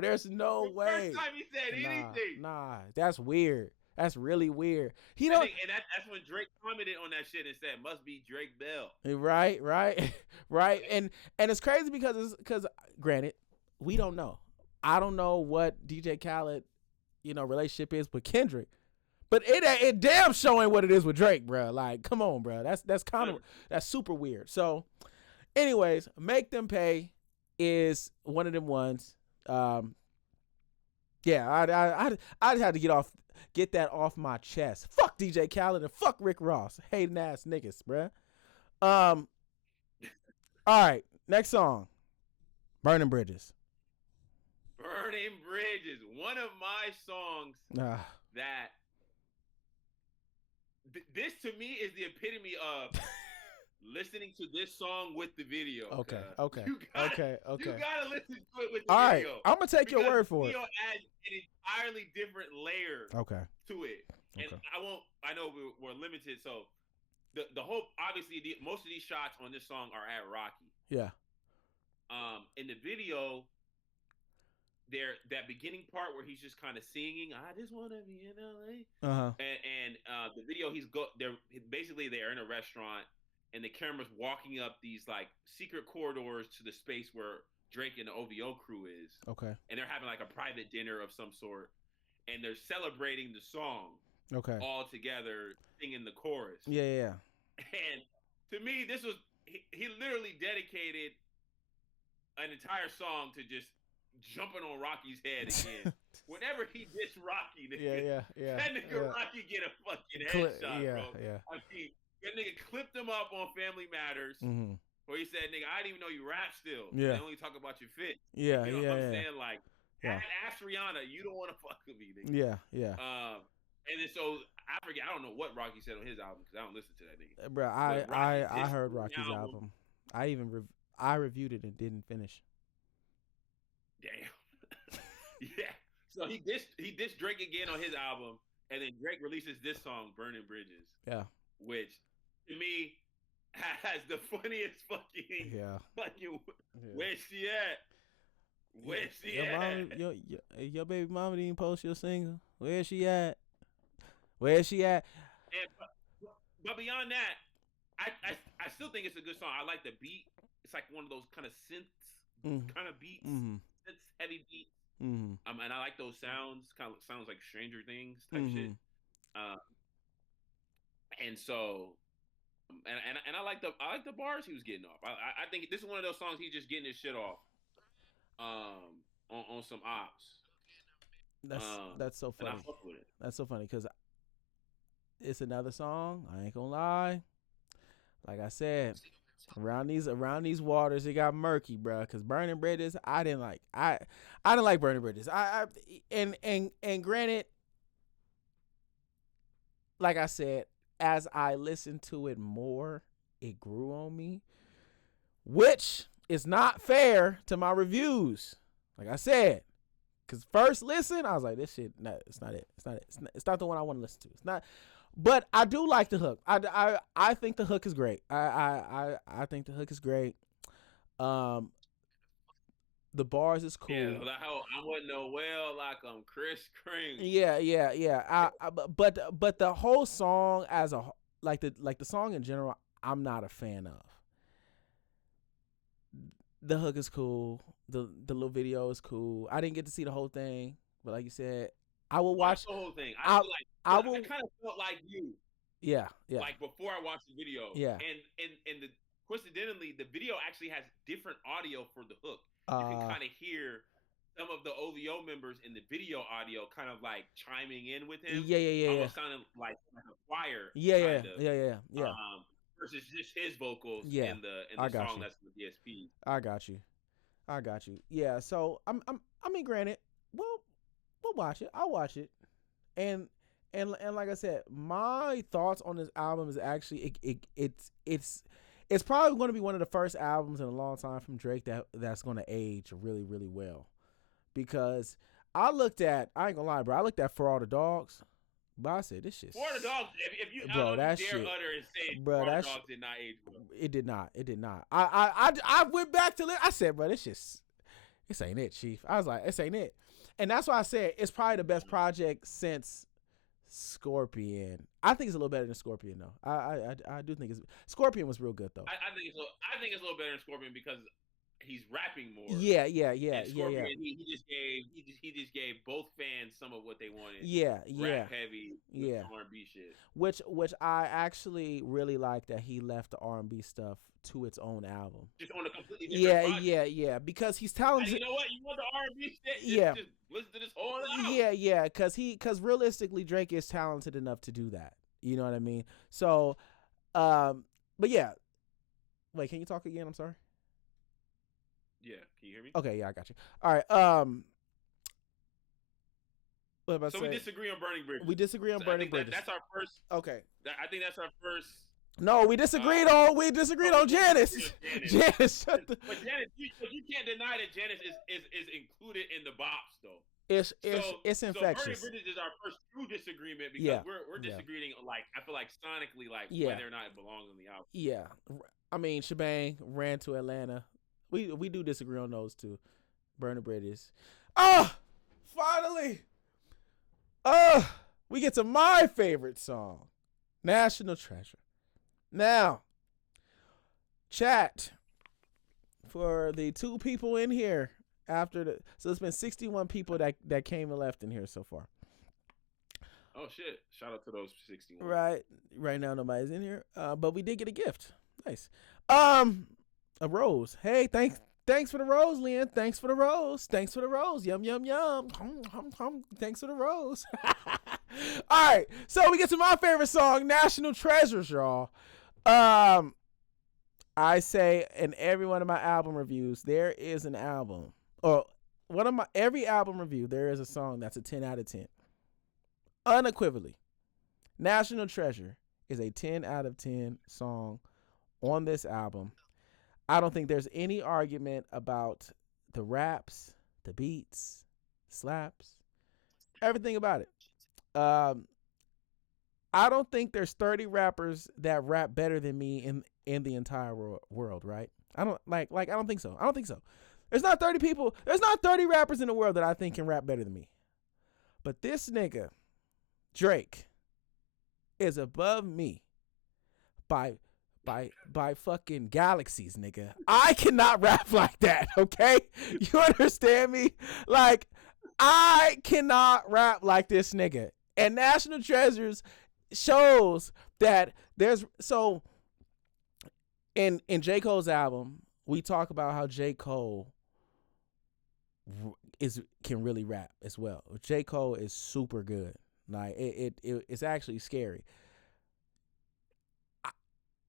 There's no way. First time he said anything. Nah, that's weird. That's really weird. And that's when Drake commented on that shit and said, "Must be Drake Bell." Right. And it's crazy because granted, we don't know. I don't know what DJ Khaled, relationship is with Kendrick. But it damn showing what it is with Drake, bro. Like, come on, bro. That's super weird. So, anyways, Make Them Pay is one of them ones. I had to get that off my chest. Fuck DJ Khaled and fuck Rick Ross, hating ass niggas, bro. All right, next song, Burning Bridges. Burning Bridges, one of my songs that. This to me is the epitome of listening to this song with the video. Okay. You gotta listen to it with the video. All right, I'm gonna take your word for it. The video adds an entirely different layer to it, and I know we're limited, so the whole obviously most of these shots on this song are at Rocky. Yeah. In the video, that beginning part where he's just kind of singing, "I just want to be in LA," and the video they're in a restaurant, and the camera's walking up these like secret corridors to the space where Drake and the OVO crew is. Okay. And they're having like a private dinner of some sort, and they're celebrating the song. Okay. All together, singing the chorus. Yeah. And to me, this was he literally dedicated an entire song to just jumping on Rocky's head again. Whenever he dissed Rocky, nigga, that nigga Rocky get a fucking headshot, bro. I mean, that nigga clipped him up on Family Matters, where he said, "Nigga, I didn't even know you rap still. They only talk about your fit." You know what I'm saying? Like, ask Rihanna, you don't want to fuck with me, nigga. And then so I forget. I don't know what Rocky said on his album because I don't listen to that nigga. Bro, I heard Rocky's album. I reviewed it and didn't finish. Damn. Yeah. So he dissed Drake again on his album, and then Drake releases this song, "Burning Bridges." Yeah. Which to me has the funniest fucking where's she at? Where's she at? Your baby mama didn't post your single. Where's she at? Where's she at? And, but beyond that, I still think it's a good song. I like the beat. It's like one of those kind of synths kind of beats, synths heavy beats. And I like those sounds. Kind of sounds like Stranger Things type shit. And so, and I like the bars he was getting off. I think this is one of those songs he's just getting his shit off. On some ops. That's so funny. And I fuck with it. That's so funny because it's another song. I ain't gonna lie. Like I said, around these waters, it got murky, bro. Because Burning Bridges, I didn't like. I didn't like Burning Bridges. And granted, like I said, as I listened to it more, it grew on me, which is not fair to my reviews. Like I said, because first listen, I was like, this shit, no, it's not it. It's not the one I want to listen to. It's not. But I do like the hook. I think the hook is great. I think the hook is great. The bars is cool. Yeah, like how I wouldn't know well like Chris Kringle. Yeah. But the whole song as a like the song in general, I'm not a fan of. The hook is cool. The little video is cool. I didn't get to see the whole thing, but like you said, I will watch the whole thing. I kind of felt like you. Yeah. Like before I watched the video. Yeah. And coincidentally, the video actually has different audio for the hook. You can kind of hear some of the OVO members in the video audio kind of like chiming in with him. Yeah. Almost sounding like a choir. Yeah. Versus just his vocals in the song that's in the DSP. I got you. Yeah. So I mean, granted, we'll watch it. I'll watch it. And like I said, my thoughts on this album is actually it's probably going to be one of the first albums in a long time from Drake that's going to age really, really well. Because I ain't gonna lie, bro, I looked at For All the Dogs, but I said, this shit. For the Dogs, if you bro, that dare shit, utter and say bro, For the that Dogs did not age well. It did not. I went back to it. I said, bro, this ain't it, Chief. I was like, this ain't it. And that's why I said it's probably the best project since Scorpion. I think it's a little better than Scorpion though. I do think Scorpion was real good though. I think it's a little better than Scorpion because he's rapping more. Yeah. Scorpion, he just gave both fans some of what they wanted. Rap heavy, R&B shit. Which I actually really like that he left the R&B stuff to its own album. Just on a completely different project. Yeah. Because he's talented. And you know what? You want the R&B shit? Just listen to this whole album. Yeah. Because realistically, Drake is talented enough to do that. You know what I mean? So, but yeah. Wait, can you talk again? I'm sorry. Yeah, can you hear me? Okay, yeah, I got you. All right. So we disagree on Burning Bridges. We disagree on Burning Bridges. That's our first. Okay. I think that's our first. No, we disagreed on Janice. Janice, shut the. But Janice, you can't deny that Janice is included in the bops though. It's infectious. So Burning Bridges is our first true disagreement because we're disagreeing like I feel like sonically like whether or not it belongs on the album. Yeah, I mean Shebang ran to Atlanta. We do disagree on those two. Burning Bridges. Finally. We get to my favorite song, National Treasure. Now, chat for the two people in here so it's been 61 people that came and left in here so far. Oh shit! Shout out to those 61. Right now nobody's in here, but we did get a gift. Nice. A rose. Hey, thanks for the rose, Lynn. Thanks for the rose. Thanks for the rose. Yum yum yum. Hum, hum, hum. Thanks for the rose. All right, so we get to my favorite song, National Treasures, y'all. Um, I say in every one of my album reviews, there is an album, or one of my every album review, there is a song that's a 10 out of 10, unequivocally. National Treasure is a 10 out of 10 song on this album. I don't think there's any argument about the raps, the beats, slaps, everything about it. I don't think there's 30 rappers that rap better than me in the entire world, right? I don't I don't think so. I don't think so. There's not 30 people. There's not 30 rappers in the world that I think can rap better than me. But this nigga, Drake, is above me by fucking galaxies, nigga. I cannot rap like that, okay? You understand me? Like, I cannot rap like this nigga. And National Treasures shows that there's so in J. Cole's album, we talk about how J. Cole can really rap as well. J. Cole is super good. Like it's actually scary.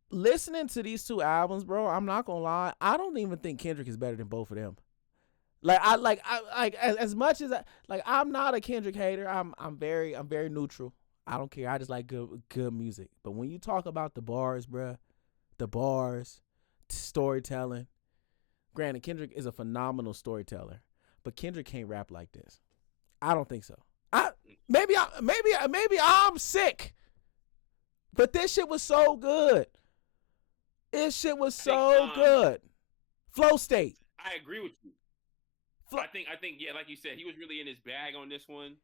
Listening to these two albums, bro, I'm not gonna lie, I don't even think Kendrick is better than both of them. As much as I'm not a Kendrick hater. I'm very neutral. I don't care. I just like good music. But when you talk about the bars, bruh, the bars, storytelling, granted, Kendrick is a phenomenal storyteller, but Kendrick can't rap like this. I don't think so. Maybe I'm sick, but this shit was so good. This shit was so good. Flow state. I agree with you. I think yeah, like you said, he was really in his bag on this one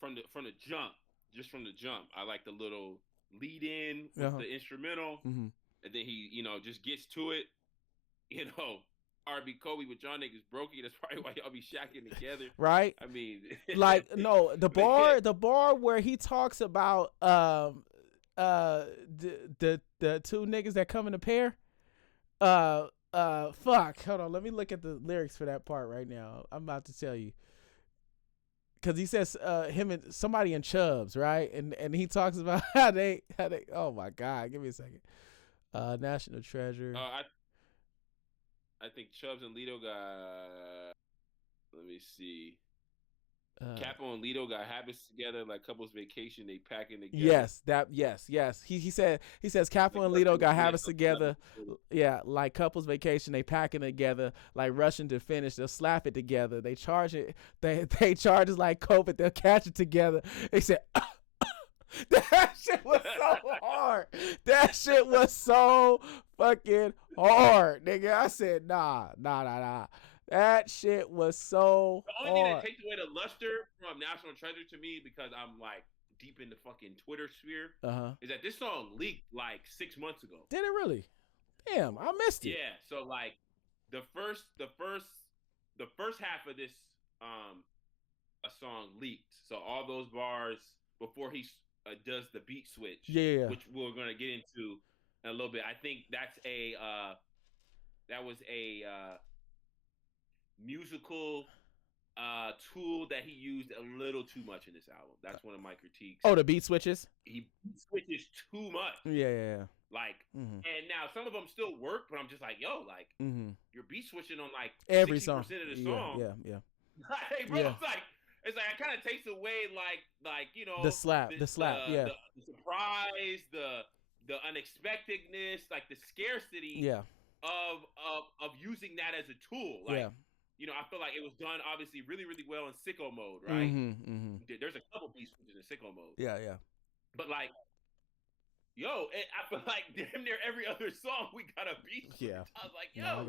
from the jump. Just from the jump. I like the little lead in with the instrumental, and then he, just gets to it. R.B. Kobe with y'all niggas brokey. That's probably why y'all be shacking together, right? I mean, no, the bar where he talks about the two niggas that come in a pair. Fuck. Hold on. Let me look at the lyrics for that part right now. I'm about to tell you. Cause he says him and somebody in Chubbs, right? And he talks about how they oh my God, give me a second. National Treasure. I think Chubbs and Lido got, let me see. Capo and Lido got habits together like couples vacation. They packing together. Yes. He says Capo and Lido got habits together. Yeah, like couples vacation. They packing together like rushing to finish. They'll slap it together. They charge it. They charge it like COVID. They'll catch it together. They said. That shit was so hard. That shit was so fucking hard, nigga. I said nah. That shit was so The only thing that takes away the luster from National Treasure to me, because I'm like deep in the fucking Twitter sphere, is that this song leaked like 6 months ago. Did it really? Damn, I missed it. Yeah, so like the first half of this a song leaked. So all those bars before he does the beat switch, which we're gonna get into in a little bit. I think that's that was a musical tool that he used a little too much in this album. That's one of my critiques. Oh, the beat switches? He switches too much. Yeah. Like, and now some of them still work, but I'm just like, yo, like, you're beat switching on like every 60% song of the song. Yeah. Like, bro, it's like it kind of takes away like the slap, yeah, the surprise, the unexpectedness, like the scarcity, of using that as a tool, like. I feel like it was done obviously really, really well in sicko mode, right? There's a couple beat switches in sicko mode. Yeah. But like, I feel like damn near every other song we got a beat switch. Yeah. I was like, I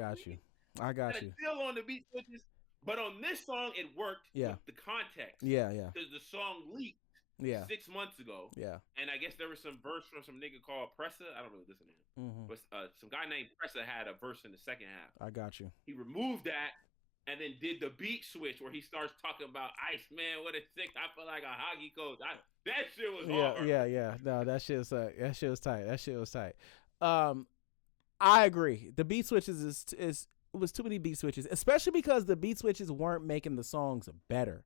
got you. Still on the beat switches, but on this song it worked with the context. Yeah. Because the song leaked 6 months ago. Yeah. And I guess there was some verse from some nigga called Pressa. I don't really listen to him. But some guy named Pressa had a verse in the second half. I got you. He removed that. And then did the beat switch where he starts talking about Iceman, what a sick. I feel like a hockey coach. That shit was hard. Yeah. No, that shit was tight. I agree. The beat switches is it was too many beat switches, especially because the beat switches weren't making the songs better.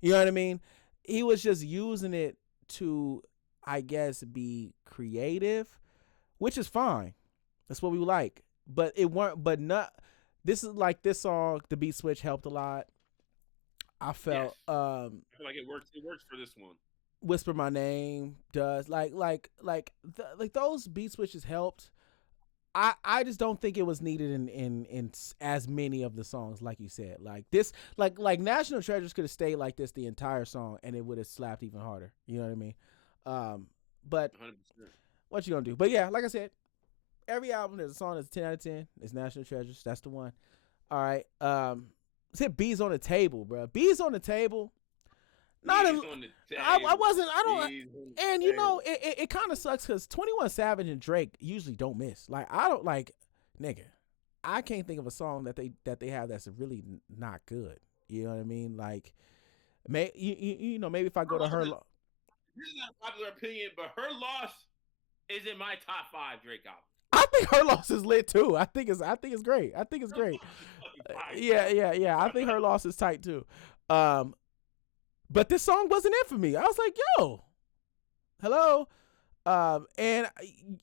You know what I mean? He was just using it to, I guess, be creative, which is fine. That's what we like. But it weren't. But not. This is like this song. The beat switch helped a lot. I Yes, felt I feel like it works. It works for this one. whisper my name does like those beat switches helped. I just don't think it was needed in as many of the songs, like you said. Like this, like National Treasures could have stayed like this the entire song, and it would have slapped even harder. You know what I mean? But 100%. what you gonna do? But yeah, like I said, every album there's a song that's 10 out of 10. It's National Treasures. That's the one. All right. Let's hit Bees on the Table, bro. Bees on the Table. Not Bees in, on the I table. wasn't. I don't. Bees on the And you table. know, it kind of sucks because 21 Savage and Drake usually don't miss. Like I don't like, nigga. I can't think of a song that they have that's really not good. You know what I mean? Like, you know maybe if I go to her. This is not a popular opinion, but Her Loss is in my top 5 Drake albums. I think Her Loss is lit too. I think it's great. I think it's great. Yeah. I think Her Loss is tight too. But this song wasn't it for me. I was like, yo, hello. And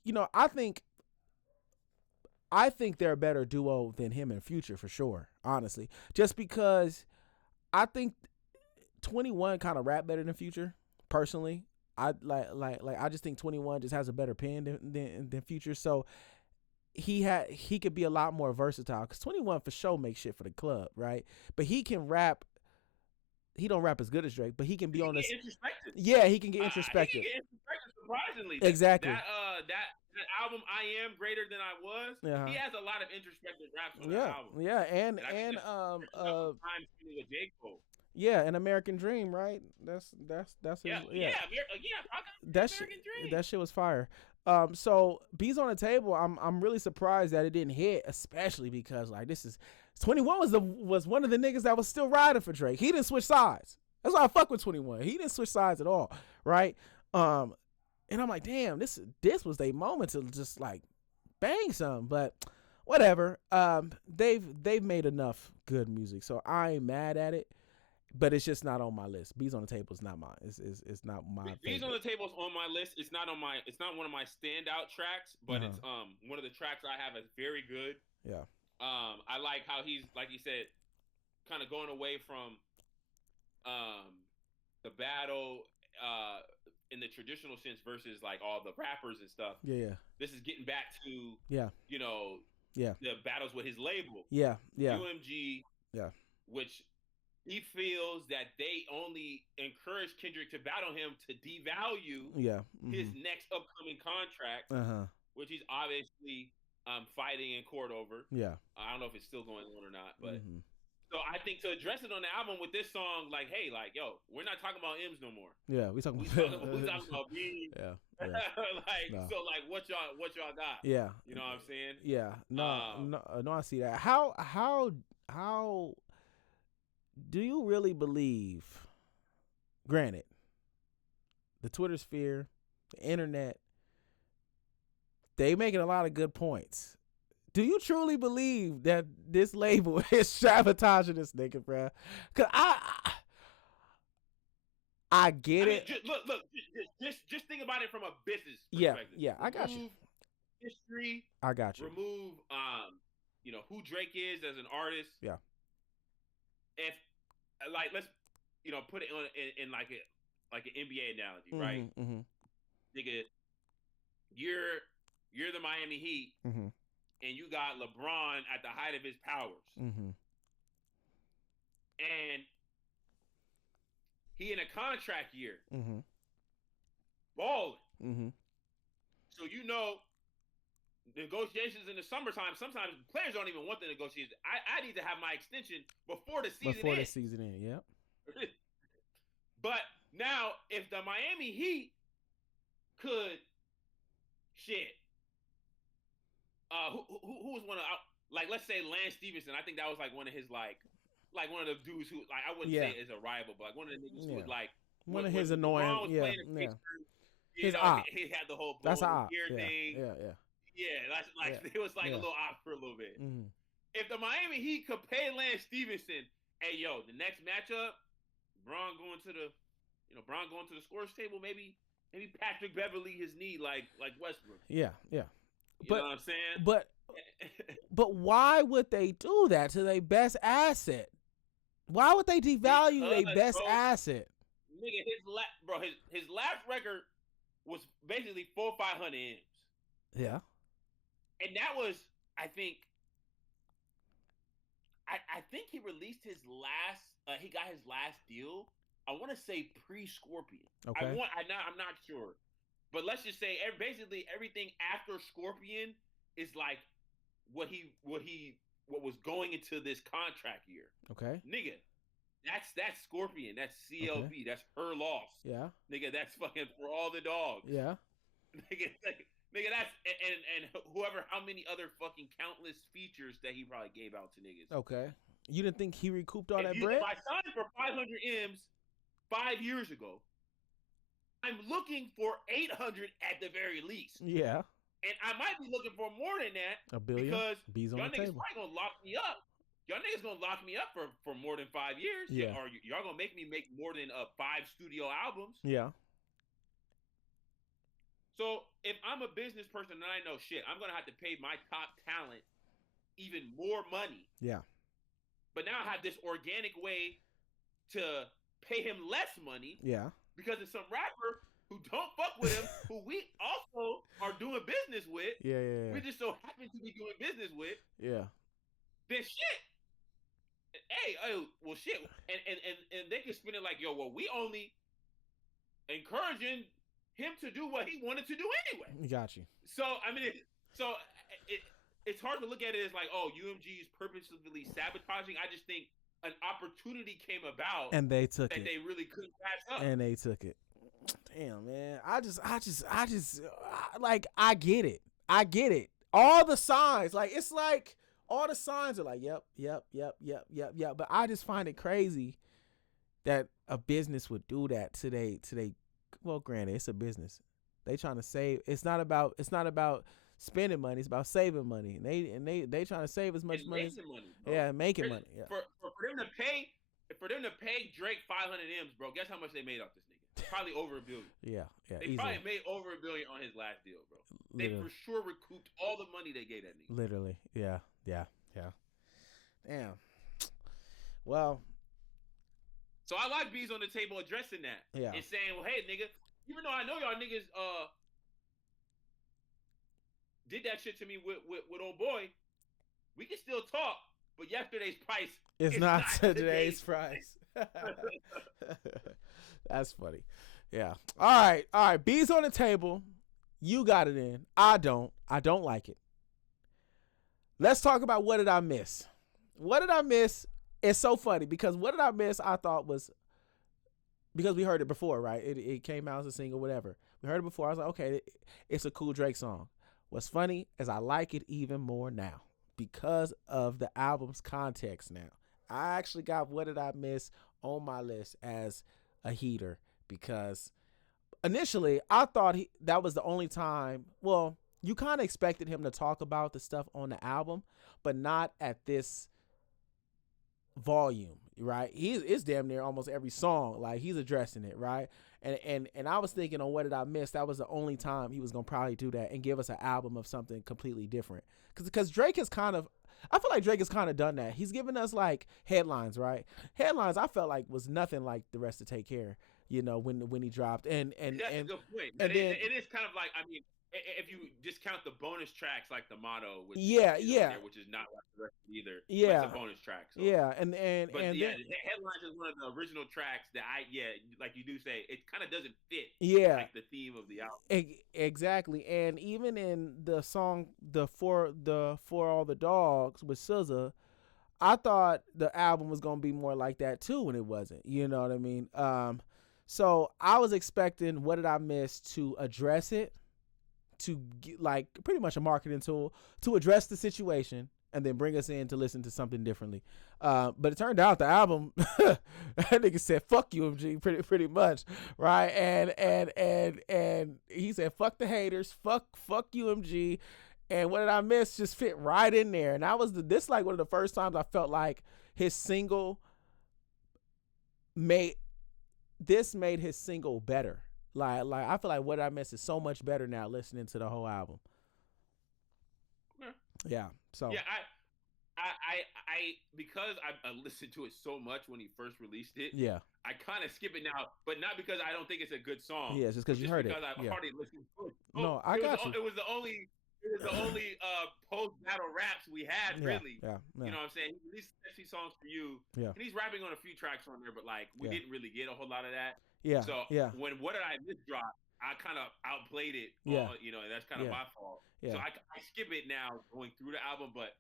you know, I think they're a better duo than him and Future for sure. Honestly, just because I think 21 kind of rap better than Future. Personally, I like I just think 21 just has a better pen than Future. So he could be a lot more versatile because 21 for sure makes shit for the club, right? But he can rap. He don't rap as good as Drake, but he can be on this. Yeah, he can get introspective. He can get introspective, surprisingly. Exactly. That album, I Am Greater Than I Was. He has a lot of introspective raps on that album. Yeah, and with J. Cole. Yeah, an American Dream, right? That's his, yeah. That shit, American Dream. That shit was fire. So Bees on the Table, I'm really surprised that it didn't hit, especially because like this is 21 was one of the niggas that was still riding for Drake. He didn't switch sides. That's why I fuck with 21. He didn't switch sides at all, right? And I'm like, damn, this was their moment to just like bang some, but whatever. They've made enough good music, so I ain't mad at it. But it's just not on my list. Bees on the Table is not mine. It's not my. Bees on the Table is on my list. It's not on my. It's not one of my standout tracks, but it's one of the tracks I have is very good. Yeah. I like how he's, like you said, kind of going away from the battle in the traditional sense versus like all the rappers and stuff. Yeah. This is getting back to you know the battles with his label. Yeah. UMG. Yeah. Which he feels that they only encourage Kendrick to battle him to devalue his next upcoming contract, which he's obviously fighting in court over. Yeah. I don't know if it's still going on or not, but so I think to address it on the album with this song, like, hey, like, yo, we're not talking about M's no more. Yeah, we talking about B. Yeah. So like, what y'all got? Yeah. You know what I'm saying? Yeah. No, I see that. How do you really believe? Granted, the Twitter sphere, the internet, they making a lot of good points. Do you truly believe that this label is sabotaging this nigga, bro? Cause I get it. Look, just think about it from a business perspective. Yeah, I got you. History. I got you. Remove, who Drake is as an artist. Yeah. If like let's put it in like an NBA analogy, right? Mm-hmm. Nigga, you're the Miami Heat, and you got LeBron at the height of his powers, and he in a contract year, balling. So negotiations in the summertime, sometimes players don't even want the negotiations. I need to have my extension before the season ends. Yeah. But now, if the Miami Heat could, who was one of, like, let's say Lance Stevenson. I think that was like one of his like one of the dudes who, like, I wouldn't say is a rival, but like one of the niggas who was like one of his annoying. His he had the whole that's ear thing. Yeah. Yeah, like it was like a little off for a little bit. Mm-hmm. If the Miami Heat could pay Lance Stevenson, hey yo, the next matchup, Braun going to the scores table, maybe Patrick Beverly his knee like Westbrook. Yeah. You know what I'm saying? But why would they do that to their best asset? Why would they devalue their best asset? Nigga, his last record was basically 400-500 M's. Yeah. And that was, I think he released his last. He got his last deal. I want to say pre-Scorpion. Okay. I'm not sure, but let's just say basically everything after Scorpion is like what was going into this contract year. Okay. Nigga, that's Scorpion. That's CLB. Okay. That's her loss. Yeah. Nigga, that's fucking For All the Dogs. Yeah. Nigga, that's and whoever, how many other fucking countless features that he probably gave out to niggas. Okay. You didn't think he recouped all that bread? If I signed for 500 M's 5 years ago, I'm looking for 800 at the very least. Yeah. And I might be looking for more than that. $1 billion. Because B's on y'all the niggas table. probably gonna lock me up. Y'all niggas gonna lock me up for more than 5 years. Yeah. Or y'all gonna make me make more than 5 studio albums. Yeah. So if I'm a business person and I know shit, I'm gonna have to pay my top talent even more money. Yeah. But now I have this organic way to pay him less money. Yeah. Because it's some rapper who don't fuck with him, who we also are doing business with. Yeah. We just so happen to be doing business with. Yeah. Then shit. Hey, well shit. And they can spin it like, yo, well, we only encouraging him to do what he wanted to do anyway. Got you. So I mean, it's hard to look at it as like, oh, UMG is purposefully sabotaging. I just think an opportunity came about, and they took that it. They really couldn't pass up, and they took it. Damn, man, I get it. I get it. All the signs, like it's like all the signs are like, yep. But I just find it crazy that a business would do that today. Well, granted, it's a business. They trying to save. It's not about spending money. It's about saving money. And they trying to save as much money. Making money. Yeah. For them to pay Drake 500 M's, bro. Guess how much they made off this nigga? Probably over $1 billion. Yeah. They easily. Probably made over $1 billion on his last deal, bro. Literally. They for sure recouped all the money they gave that nigga. Literally. Yeah. Damn. Well. So I like B's on the table addressing that. Yeah. And saying, well, hey, nigga, even though I know y'all niggas did that shit to me with old boy, we can still talk, but yesterday's price is not today's price. That's funny. Yeah. All right. B's on the table. You got it in. I don't like it. Let's talk about What Did I Miss? What Did I Miss? It's so funny because What Did I Miss? I thought was, because we heard it before, right? It came out as a single, whatever. We heard it before. I was like, okay, it's a cool Drake song. What's funny is I like it even more now because of the album's context now. I actually got What Did I Miss on my list as a heater because initially I thought that was the only time, well, you kind of expected him to talk about the stuff on the album, but not at this volume, right? It's damn near almost every song, like he's addressing it, right? And I was thinking on What Did I Miss? That was the only time he was gonna probably do that and give us an album of something completely different. Because Drake is kind of, I feel like Drake has kind of done that. He's given us like headlines, right? Headlines I felt like was nothing like The Rest to Take Care, you know, when he dropped. And that's a good point. And then, it is kind of like, I mean, if you discount the bonus tracks like the motto, which yeah, which is not like the rest either. Yeah, it's a bonus track. So. Yeah, and the headlines is one of the original tracks that like you do say, it kind of doesn't fit. Yeah, like the theme of the album. Exactly, and even in the song For All the Dogs with SZA, I thought the album was gonna be more like that too, when it wasn't. You know what I mean? So I was expecting What Did I Miss to address it, to get, like pretty much a marketing tool to address the situation and then bring us in to listen to something differently. But it turned out the album, that nigga said, fuck UMG pretty much. Right. And he said, fuck the haters, fuck UMG. And What Did I Miss just fit right in there. And this like one of the first times I felt like his single made made his single better. Like I feel like What Did I Miss is so much better now listening to the whole album. Yeah. So yeah, I because I listened to it so much when he first released it. Yeah. I kind of skip it now, but not because I don't think it's a good song. Yeah, just because you heard it. Because I've already listened to it. No, I got you. It was the only post battle raps we had, really. Yeah. You know what I'm saying? He released sexy songs for you. Yeah. And he's rapping on a few tracks on there, but like we didn't really get a whole lot of that. Yeah. So when What Did I Miss drop, I kind of outplayed it. You know, and that's kind of my fault. Yeah. So I skip it now going through the album, but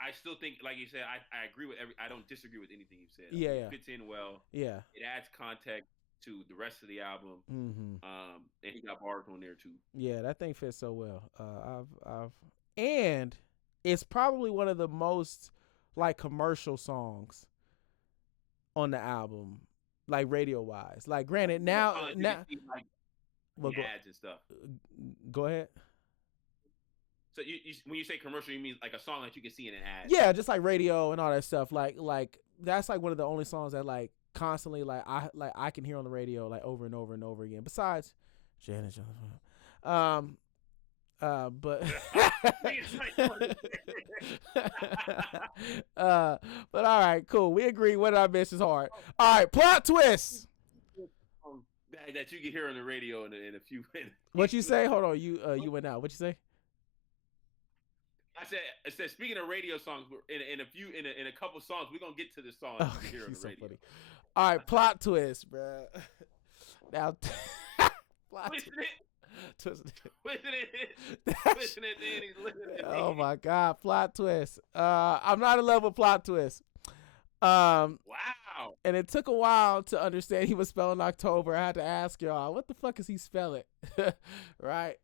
I still think, like you said, I agree with I don't disagree with anything you said. Yeah. It fits in well. Yeah. It adds context to the rest of the album. Mm-hmm. And he got bars on there too. Yeah, that thing fits so well. And it's probably one of the most like commercial songs on the album, like radio wise. Like, granted, now like ads and stuff. Go ahead. So you when you say commercial, you mean like a song that you can see in an ad? Yeah, just like radio and all that stuff. Like that's like one of the only songs that like constantly I can hear on the radio like over and over and over again. Besides Janet Johnson. But but all right, cool. We agree. What Did I Miss is hard. All right, plot twist. That you can hear on the radio in a few minutes. What you say? Hold on, you went out. What you say? I said speaking of radio songs, in a couple songs, we're gonna get to the song you hear on the radio. Funny. All right, plot twist, bro. Now, plot twist. Oh my God, plot twist. I'm not in love with plot twist. Wow. And it took a while to understand he was spelling October. I had to ask y'all, what the fuck is he spelling? Right?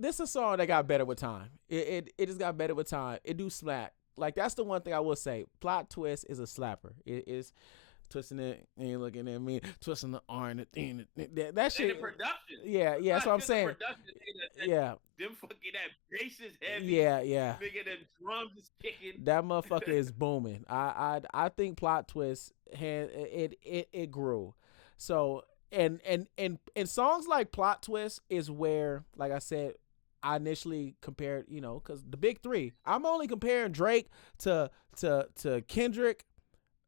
This is a song that got better with time. It just got better with time. It do smack. Like, that's the one thing I will say. Plot twist is a slapper. It is twisting it, and you're looking at me, twisting the R and the thing. That shit. And the production. Yeah, that's what I'm saying. Yeah. Them fucking, that bass is heavy. Yeah. Nigga, them drums is kicking. That motherfucker is booming. I think plot twist it grew. So and songs like Plot Twist is where, like I said, I initially compared, because the big three. I'm only comparing Drake to Kendrick,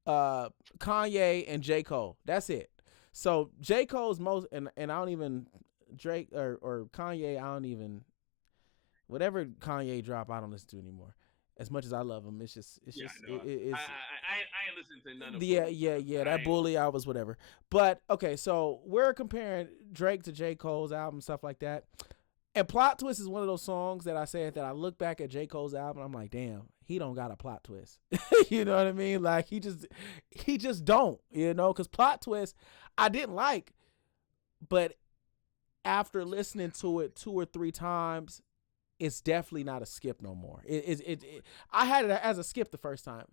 Kanye, and J. Cole. That's it. So J. Cole's most, and I don't even, Drake or Kanye, I don't even, whatever Kanye drop, I don't listen to anymore. As much as I love him, it's just I ain't listening to none of them. Yeah. That Bully, I was whatever. But okay, so we're comparing Drake to J. Cole's album, stuff like that. And Plot Twist is one of those songs that I said that I look back at J. Cole's album, I'm like, damn, he don't got a plot twist. You know what I mean? Like, he just don't, because Plot Twist I didn't like, but after listening to it 2 or 3 times, it's definitely not a skip no more. I had it as a skip the first time.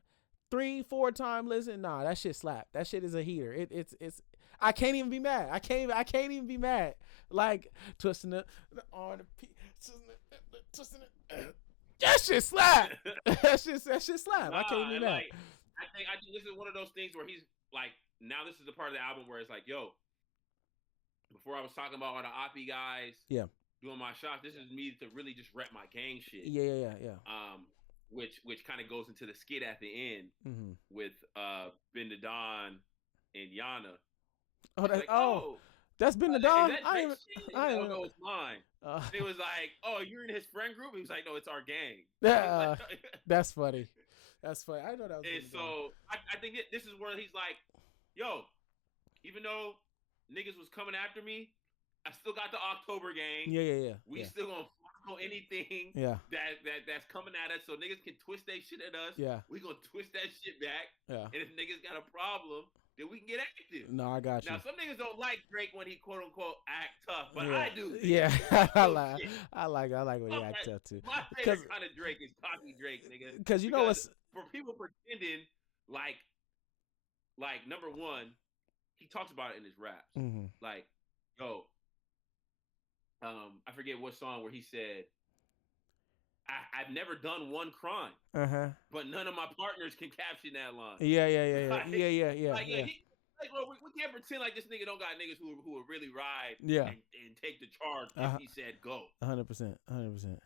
3-4 time listen, nah, that shit slap. That shit is a heater. It's I can't even be mad. I can't even be mad. Like twisting the R, twisting it. That shit slap. that shit slap. I can't be mad. I think this is one of those things where he's like, now this is the part of the album where it's like, yo, before I was talking about all the Oppie guys, doing my shots. This is me to really just rep my gang shit. Yeah. Which kind of goes into the skit at the end with Ben the Don and Yana. That's Ben the Don. I don't know, it's mine. It was like, oh, you're in his friend group. He was like, no, it's our gang. That's funny. That's funny. I know that was. And so I think this is where he's like, yo, even though niggas was coming after me, I still got the October gang. Yeah. We still gonna follow anything that's coming at us, so niggas can twist that shit at us. Yeah. We gonna twist that shit back. Yeah. And if niggas got a problem, then we can get active. No, I got you. Now some niggas don't like Drake when he quote unquote act tough, but I do. Yeah. I like when he act tough too. My favorite kind of Drake is cocky Drake, nigga. Because you know what's for people pretending like number one, he talks about it in his raps. Like, yo, I forget what song where he said, I've never done one crime, but none of my partners can caption that line. Yeah, yeah, yeah, Like, yeah, yeah, yeah, like yeah. Like, bro, we can't pretend like this nigga don't got niggas who will really ride Yeah. and take the charge if he said go. 100%, 100%.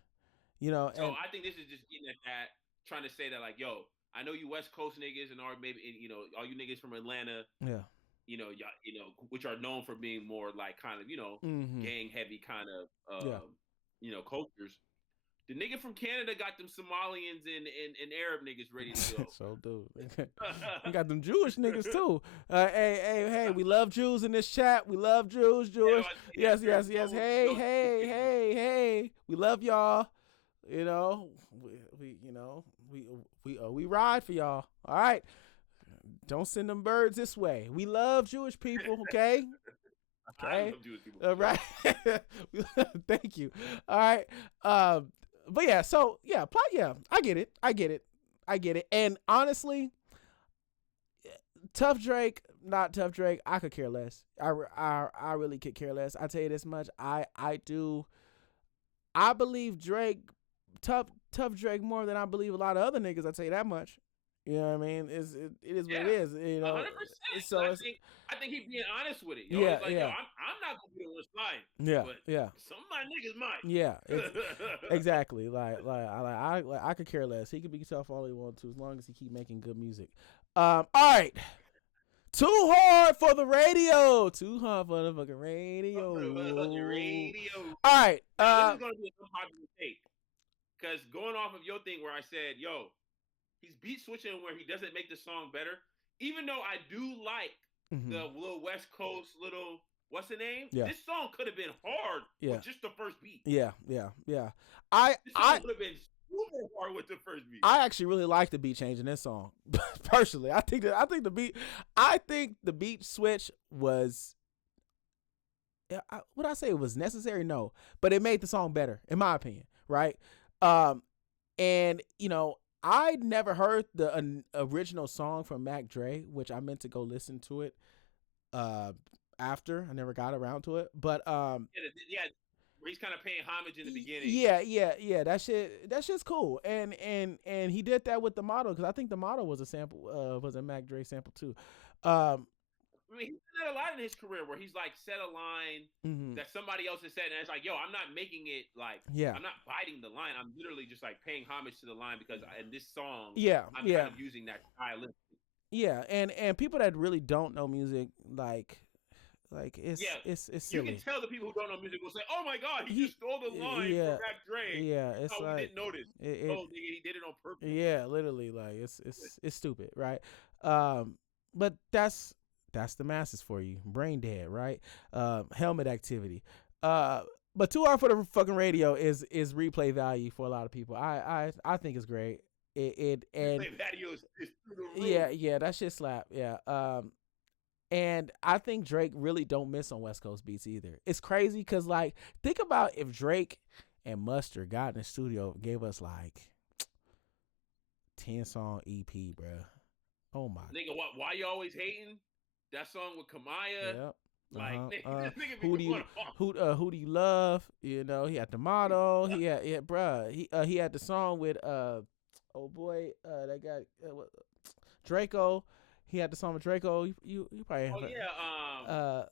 You know, So and I think this is just getting at that, trying to say that like, yo, I know you West Coast niggas and or maybe all you niggas from Atlanta, yeah, which are known for being more like kind of gang heavy kind of cultures. The nigga from Canada got them Somalians and Arab niggas ready to go. So dude, we got them Jewish niggas too. Hey, we love Jews in this chat. We love Jewish. Yes. Hey, we love y'all. You know, we ride for y'all. All right, don't send them birds this way. We love Jewish people. Okay. I love Jewish people. Right. Thank you. All right. But yeah, so yeah, I get it. And honestly, tough Drake, not tough Drake, I could care less. I really could care less. I tell you this much, I believe Drake, tough Drake more than I believe a lot of other niggas. I tell you that much. You know what I mean? It is what it is. 100%. So I think he's being honest with it. Yo. Yeah, it's like, yeah. Yo, I'm not gonna be the one sliding. Yeah, but yeah. Some of my niggas might. Yeah, exactly. I could care less. He could be tough all he wants to, as long as he keep making good music. All right. Too hard for the radio. Too hard for the fucking radio. All right. This is gonna be a popular take, because going off of your thing where I said, yo, he's beat switching where he doesn't make the song better. Even though I do like the little West Coast little, what's the name? Yeah. This song could have been hard with just the first beat. Yeah. This song could have been super hard with the first beat. I actually really like the beat change in this song. Personally, I think the beat switch was. Would I say it was necessary? No, but it made the song better, in my opinion. Right. And I never heard the original song from Mac Dre, which I meant to go listen to it after. I never got around to it. But where he's kind of paying homage in the beginning. Yeah. That shit's cool. And he did that with the model, because I think the model was a sample, was a Mac Dre sample too. I mean, he's done that a lot in his career where he's like said a line that somebody else has said, and it's like, yo, I'm not making it like, I'm not biting the line. I'm literally just like paying homage to the line, because in this song, I'm kind of using that stylistic. Yeah, and people that really don't know music, like it's silly. You can tell the people who don't know music will say, "Oh my God, he just stole the line from Mac Dre." Yeah, it's we like didn't notice. Nigga, he did it on purpose. Yeah, literally, like it's stupid, right? But that's the masses for you, brain dead, right? Helmet activity. But Too Hard for the fucking radio is replay value for a lot of people. I think it's great. And replay value is through the roof. Yeah, that shit slap. Yeah. And I think Drake really don't miss on West Coast beats either. It's crazy because, like, think about if Drake and Mustard got in the studio, gave us like 10-song EP, bro. Oh my. Nigga, why you always hating? That song with Kamaya. Yep. Like, who do you love? He had the motto. He had the song with that guy Draco. He had the song with Draco. You probably. I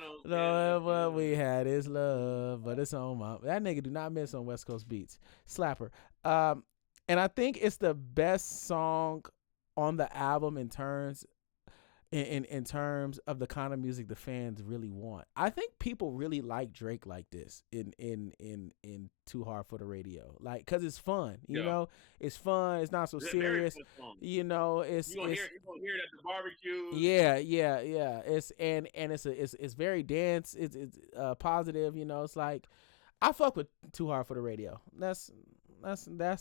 don't know what we had is love, but it's on my. That nigga do not miss on West Coast beats. Slapper. And I think it's the best song on the album in terms of the kind of music the fans really want. I think people really like Drake like this in Too Hard for the Radio, like, cause it's fun. It's fun. It's not so serious. It's you gonna hear it at the barbecue. Yeah. It's very dance. It's positive. It's like, I fuck with Too Hard for the Radio. That's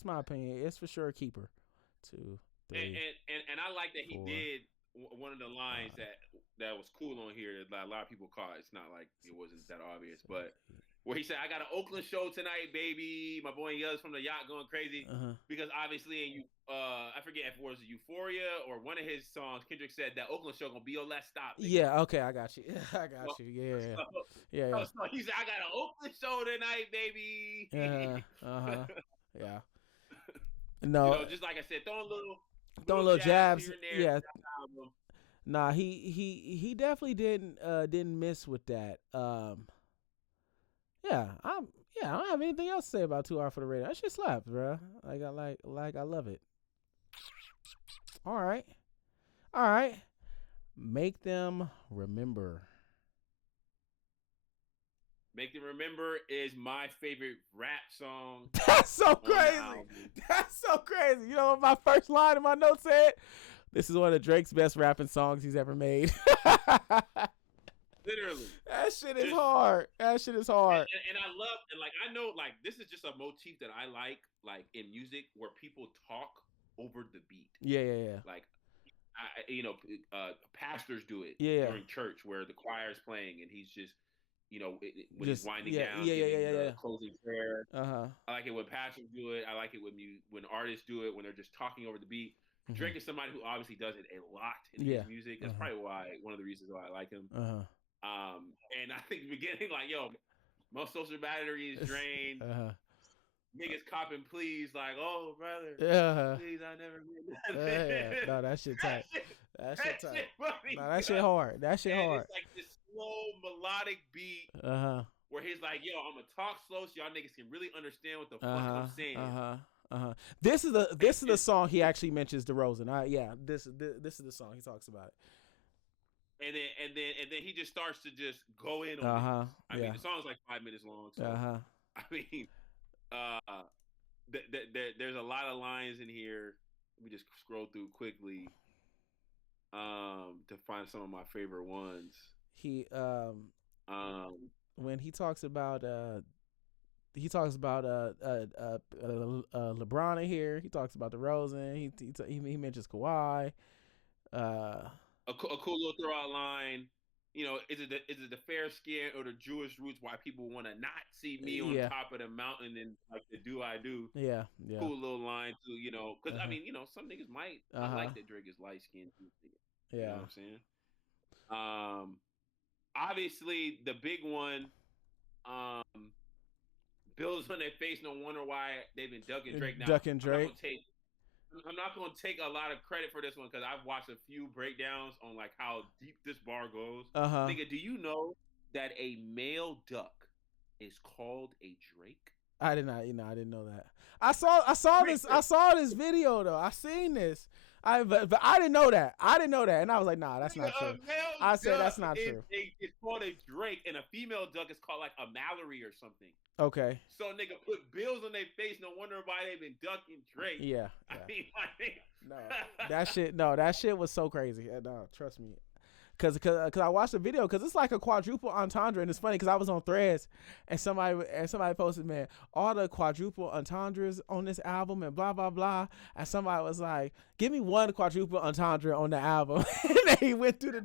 my opinion. It's for sure a keeper. 2, 3. And I like that he 4. did one of the lines that was cool on here that a lot of people caught. It's not like it wasn't that obvious, but where he said, "I got an Oakland show tonight, baby." My boy Yuz from the yacht going crazy because obviously in I forget if it was Euphoria or one of his songs, Kendrick said that Oakland show gonna be your last stop. Nigga. Yeah, okay, I got you. I got you. Yeah, yeah. So he said, "I got an Oakland show tonight, baby." Yeah. No, just like I said, throwing little jabs here and there. Yeah. Nah, he definitely didn't miss with that. Yeah, I don't have anything else to say about 2 Hour for the Radio. That shit slaps, bro. I love it. All right. Make them remember. Make Them Remember is my favorite rap song. That's so crazy. That's so crazy. You know what my first line in my notes said? This is one of Drake's best rapping songs he's ever made. Literally. That shit is hard. And I love, and like, I know, like, this is just a motif that I like in music where people talk over the beat. Yeah. Like, pastors do it during church where the choir is playing and he's just, when he's winding down, closing prayer. I like it when pastors do it. I like it when artists do it, when they're just talking over the beat. Drake is somebody who obviously does it a lot in his music. That's probably one of the reasons why I like him. And I think beginning, like, yo, most social battery is drained. Niggas copping, please, like, oh, brother, please, I never get No, that shit tight. That shit tight. No, that shit hard. That shit hard. It's like this slow melodic beat where he's like, yo, I'm gonna talk slow so y'all niggas can really understand what the fuck I'm saying. This is the song he actually mentions DeRozan. This is the song he talks about it. And then he just starts to just go in on it. I mean, the song's like 5 minutes long. So I mean, there's a lot of lines in here. Let me just scroll through quickly to find some of my favorite ones. He when he talks about LeBron in here. He talks about DeRozan. He mentions Kawhi. A cool little throwout line. Is it the fair skin or the Jewish roots why people want to not see me on top of the mountain and like the do I do? Yeah. Cool little line too, because I mean, some niggas might not like that Drake is light skinned. You know what I'm saying? Obviously the big one, bills on their face, no wonder why they've been ducking Drake now. I'm not going to take a lot of credit for this one because I've watched a few breakdowns on like how deep this bar goes. Nigga, do you know that a male duck is called a Drake? I did not. I didn't know that. I saw this video though. I seen this. But I didn't know that. And I was like, nah, that's not true. I said that's not true. It's called a Drake, and a female duck is called like a Mallory or something. Okay. So nigga put bills on their face. No wonder why they've been ducking Drake. Yeah. I mean, that shit was so crazy. No, trust me. Cause I watched the video because it's like a quadruple entendre, and it's funny because I was on Threads and somebody posted, man, all the quadruple entendres on this album and blah blah blah, and somebody was like, give me one quadruple entendre on the album, and then he went through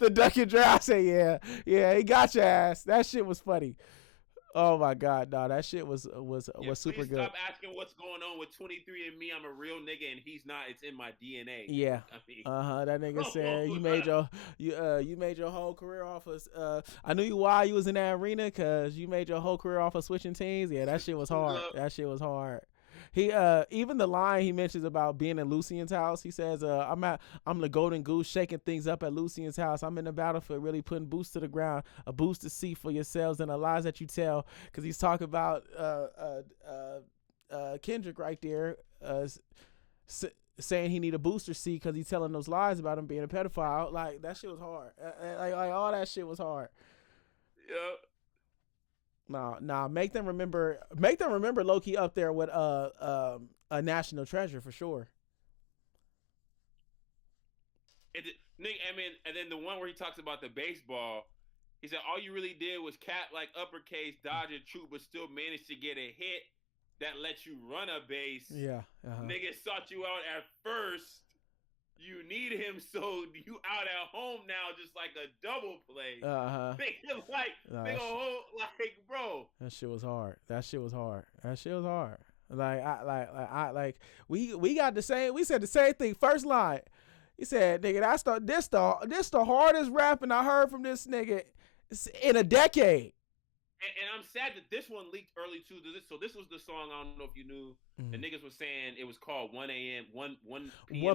the duck and dry. I said, yeah, he got your ass. That shit was funny. Oh my God, no, that shit was super good. Stop asking what's going on with 23andMe. I'm a real nigga and he's not. It's in my DNA. Yeah. I mean, that nigga said you made your whole career off of. I knew you while you was in that arena because you made your whole career off of switching teams. Yeah, that shit was hard. He even the line he mentions about being in Lucian's house. He says, I'm the golden goose shaking things up at Lucian's house. I'm in the battlefield really putting boots to the ground, a boost to see for yourselves and the lies that you tell. Because he's talking about Kendrick right there saying he need a booster seat because he's telling those lies about him being a pedophile. Like that shit was hard. Like all that shit was hard. Yeah. Nah. Make them remember. Low-key up there with a national treasure for sure. And then the one where he talks about the baseball, he said all you really did was cap like uppercase, dodge a troop, but still managed to get a hit that lets you run a base. Yeah. Niggas sought you out at first. you need him, so you out at home now, just like a double play. Nigga, like, bro. That shit was hard. Like we got the same. We said the same thing. First line, he said, "Nigga, this the hardest rapping I heard from this nigga in a decade." And I'm sad that this one leaked early too. So this was the song. I don't know if you knew. The niggas was saying it was called 1 a.m. 1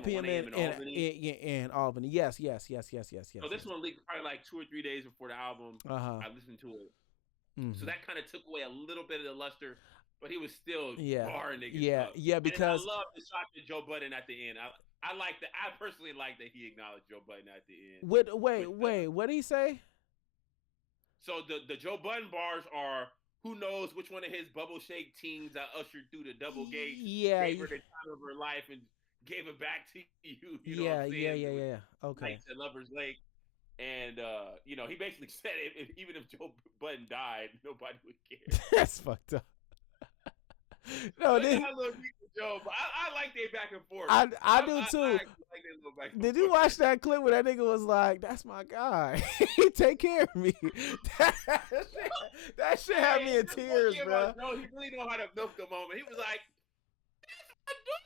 p.m. in Albany. In Albany. Yes. So this one leaked probably like 2 or 3 days before the album. I listened to it. So that kind of took away a little bit of the luster, but he was still barring niggas up. Yeah, because and I love the shot to Joe Budden at the end. I like that. I personally like that he acknowledged Joe Budden at the end. Wait, what did he say? So the Joe Budden bars are, who knows which one of his bubble shake teens that ushered through the double gate, gave her the time of her life and gave it back to you. You know what I'm saying? Yeah. Okay. Nights at Lover's Lake. And, he basically said even if Joe Budden died, nobody would care. That's fucked up. No, I love Joe, but I like their back and forth. I do too. Did you watch that clip where that nigga was like, "That's my guy. He take care of me." that shit had me in tears, bro. No, he really know how to milk the moment. He was like,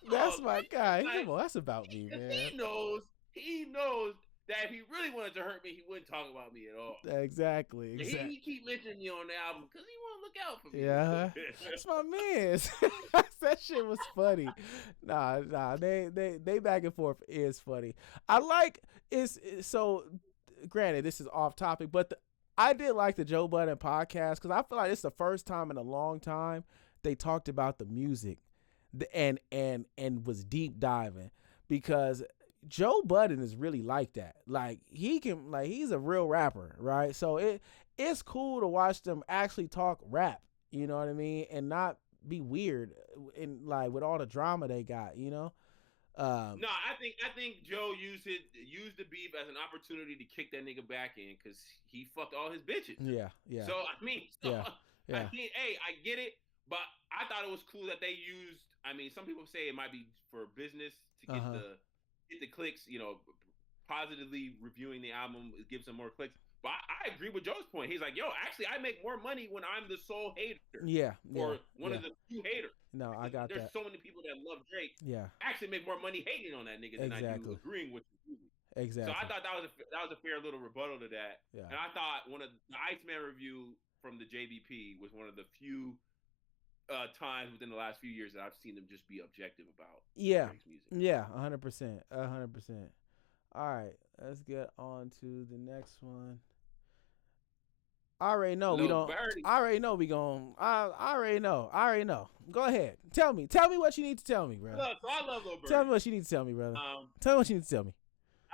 "That's my guy." Like, come on, that's about me, man. He knows that if he really wanted to hurt me, he wouldn't talk about me at all. Exactly. He keep mentioning me on the album because he want to look out for me. Yeah, that's my man. That shit was funny. Nah. They back and forth is funny. I like so. Granted, this is off topic, but I did like the Joe Budden podcast because I feel like it's the first time in a long time they talked about the music, and was deep diving because Joe Budden is really like that. Like he's a real rapper, right? So it's cool to watch them actually talk rap. You know what I mean, and not be weird and like with all the drama they got. You know. No, I think Joe used the beef as an opportunity to kick that nigga back in because he fucked all his bitches. Yeah. So I mean, hey, I get it, but I thought it was cool that they used. I mean, some people say it might be for business to get the clicks. Positively reviewing the album gives them more clicks. But I agree with Joe's point. He's like, yo, actually, I make more money when I'm the sole hater. Yeah. Or one of the few haters. No, I got There's that. so many people that love Drake. Yeah. Actually make more money hating on that nigga than I do agreeing with you. Exactly. So I thought that was a fair little rebuttal to that. Yeah. And I thought one of the Iceman review from the JBP was one of the few times within the last few years that I've seen them just be objective about Drake's music. Yeah, 100%. 100%. All right, let's get on to the next one. I already know we don't. Birdie. I already know we gon'. I already know. Go ahead. Tell me what you need to tell me, bro. I love Lil Birdie. Tell me what you need to tell me, brother. Tell me what you need to tell me.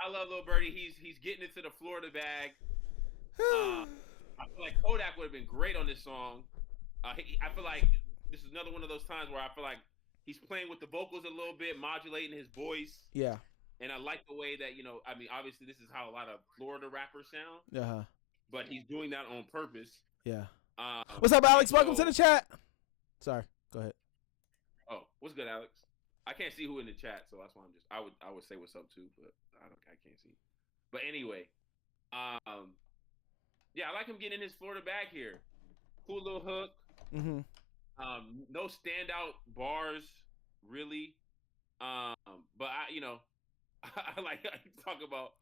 I love Lil Birdie. He's getting into the Florida bag. I feel like Kodak would have been great on this song. I feel like this is another one of those times where I feel like he's playing with the vocals a little bit, modulating his voice. Yeah. And I like the way that, I mean, obviously this is how a lot of Florida rappers sound. But he's doing that on purpose. Yeah. What's up, Alex? Welcome to the chat. Sorry. Go ahead. Oh, what's good, Alex? I can't see who in the chat, so that's why I would say what's up too, but I can't see. But anyway, yeah, I like him getting in his Florida bag here. Cool little hook. Mm-hmm. No standout bars, really. But I like how you talk about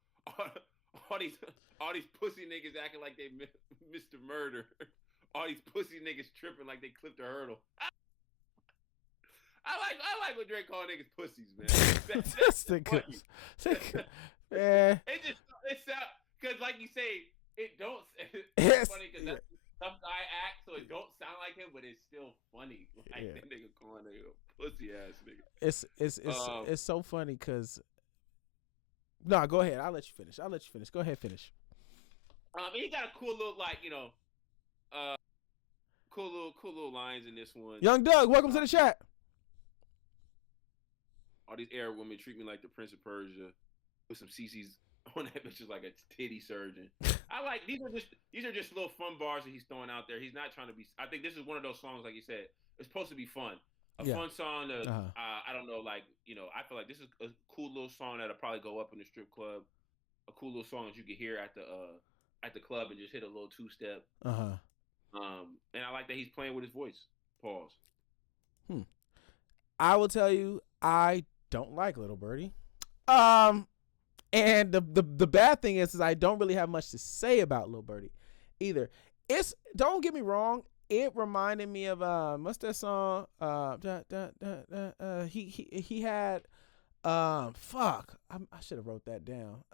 all these pussy niggas acting like they Mr. Murder. All these pussy niggas tripping like they clipped a hurdle. I like when Drake call niggas pussies, man. That's funny. Man. It's because like you say, it's funny because that's some guy act, so it don't sound like him, but it's still funny. Like that nigga calling a pussy ass nigga. It's so funny because. No, go ahead. I'll let you finish. Go ahead, finish. He got a cool little cool little lines in this one. Young Doug, welcome to the chat. All these Arab women treat me like the Prince of Persia with some CC's on that bitch is like a titty surgeon. I like these are just little fun bars that he's throwing out there. He's not trying to be. I think this is one of those songs, like you said, it's supposed to be fun. A Yeah. fun song to Uh-huh. I don't know, like, I feel like this is a cool little song that'll probably go up in the strip club. A cool little song that you could hear at the club and just hit a little two step. Uh-huh. And I like that he's playing with his voice. Pause. I will tell you, I don't like Little Birdie. And the bad thing is I don't really have much to say about Lil Birdie either. It's, don't get me wrong, it reminded me of what's that song? He had fuck. I should have wrote that down.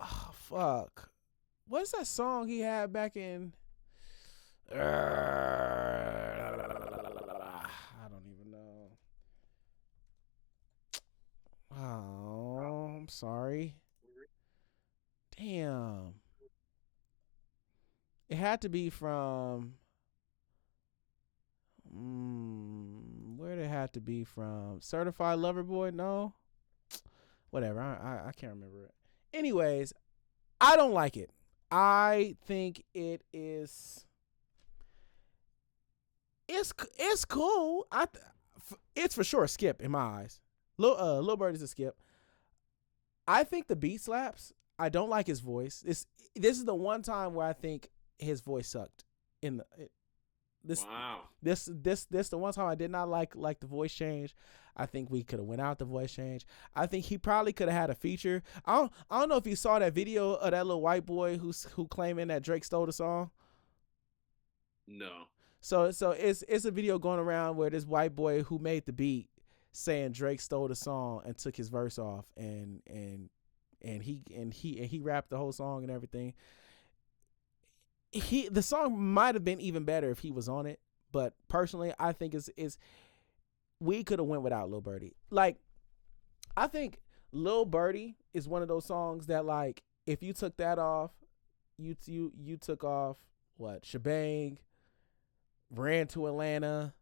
Oh fuck. What's that song he had back in? I don't even know. Oh, I'm sorry. Damn. It had to be from. Where did it have to be from? Certified Lover Boy? No. Whatever. I can't remember it. Anyways, I don't like it. I think it is. It's cool. It's for sure a skip in my eyes. Lil Bird is a skip. I think the beat slaps. I don't like his voice. This is the one time where I think his voice sucked. Wow. This the one time I did not like the voice change. I think we could have went out the voice change. I think he probably could have had a feature. I don't know if you saw that video of that little white boy who claiming that Drake stole the song. No. So it's a video going around where this white boy who made the beat saying Drake stole the song and took his verse off and he rapped the whole song and everything. The song might have been even better if he was on it, but personally I think it's we could have went without Lil Birdie. Like, I think Lil Birdie is one of those songs that, like, if you took that off, you took off what? Shebang, Ran to Atlanta.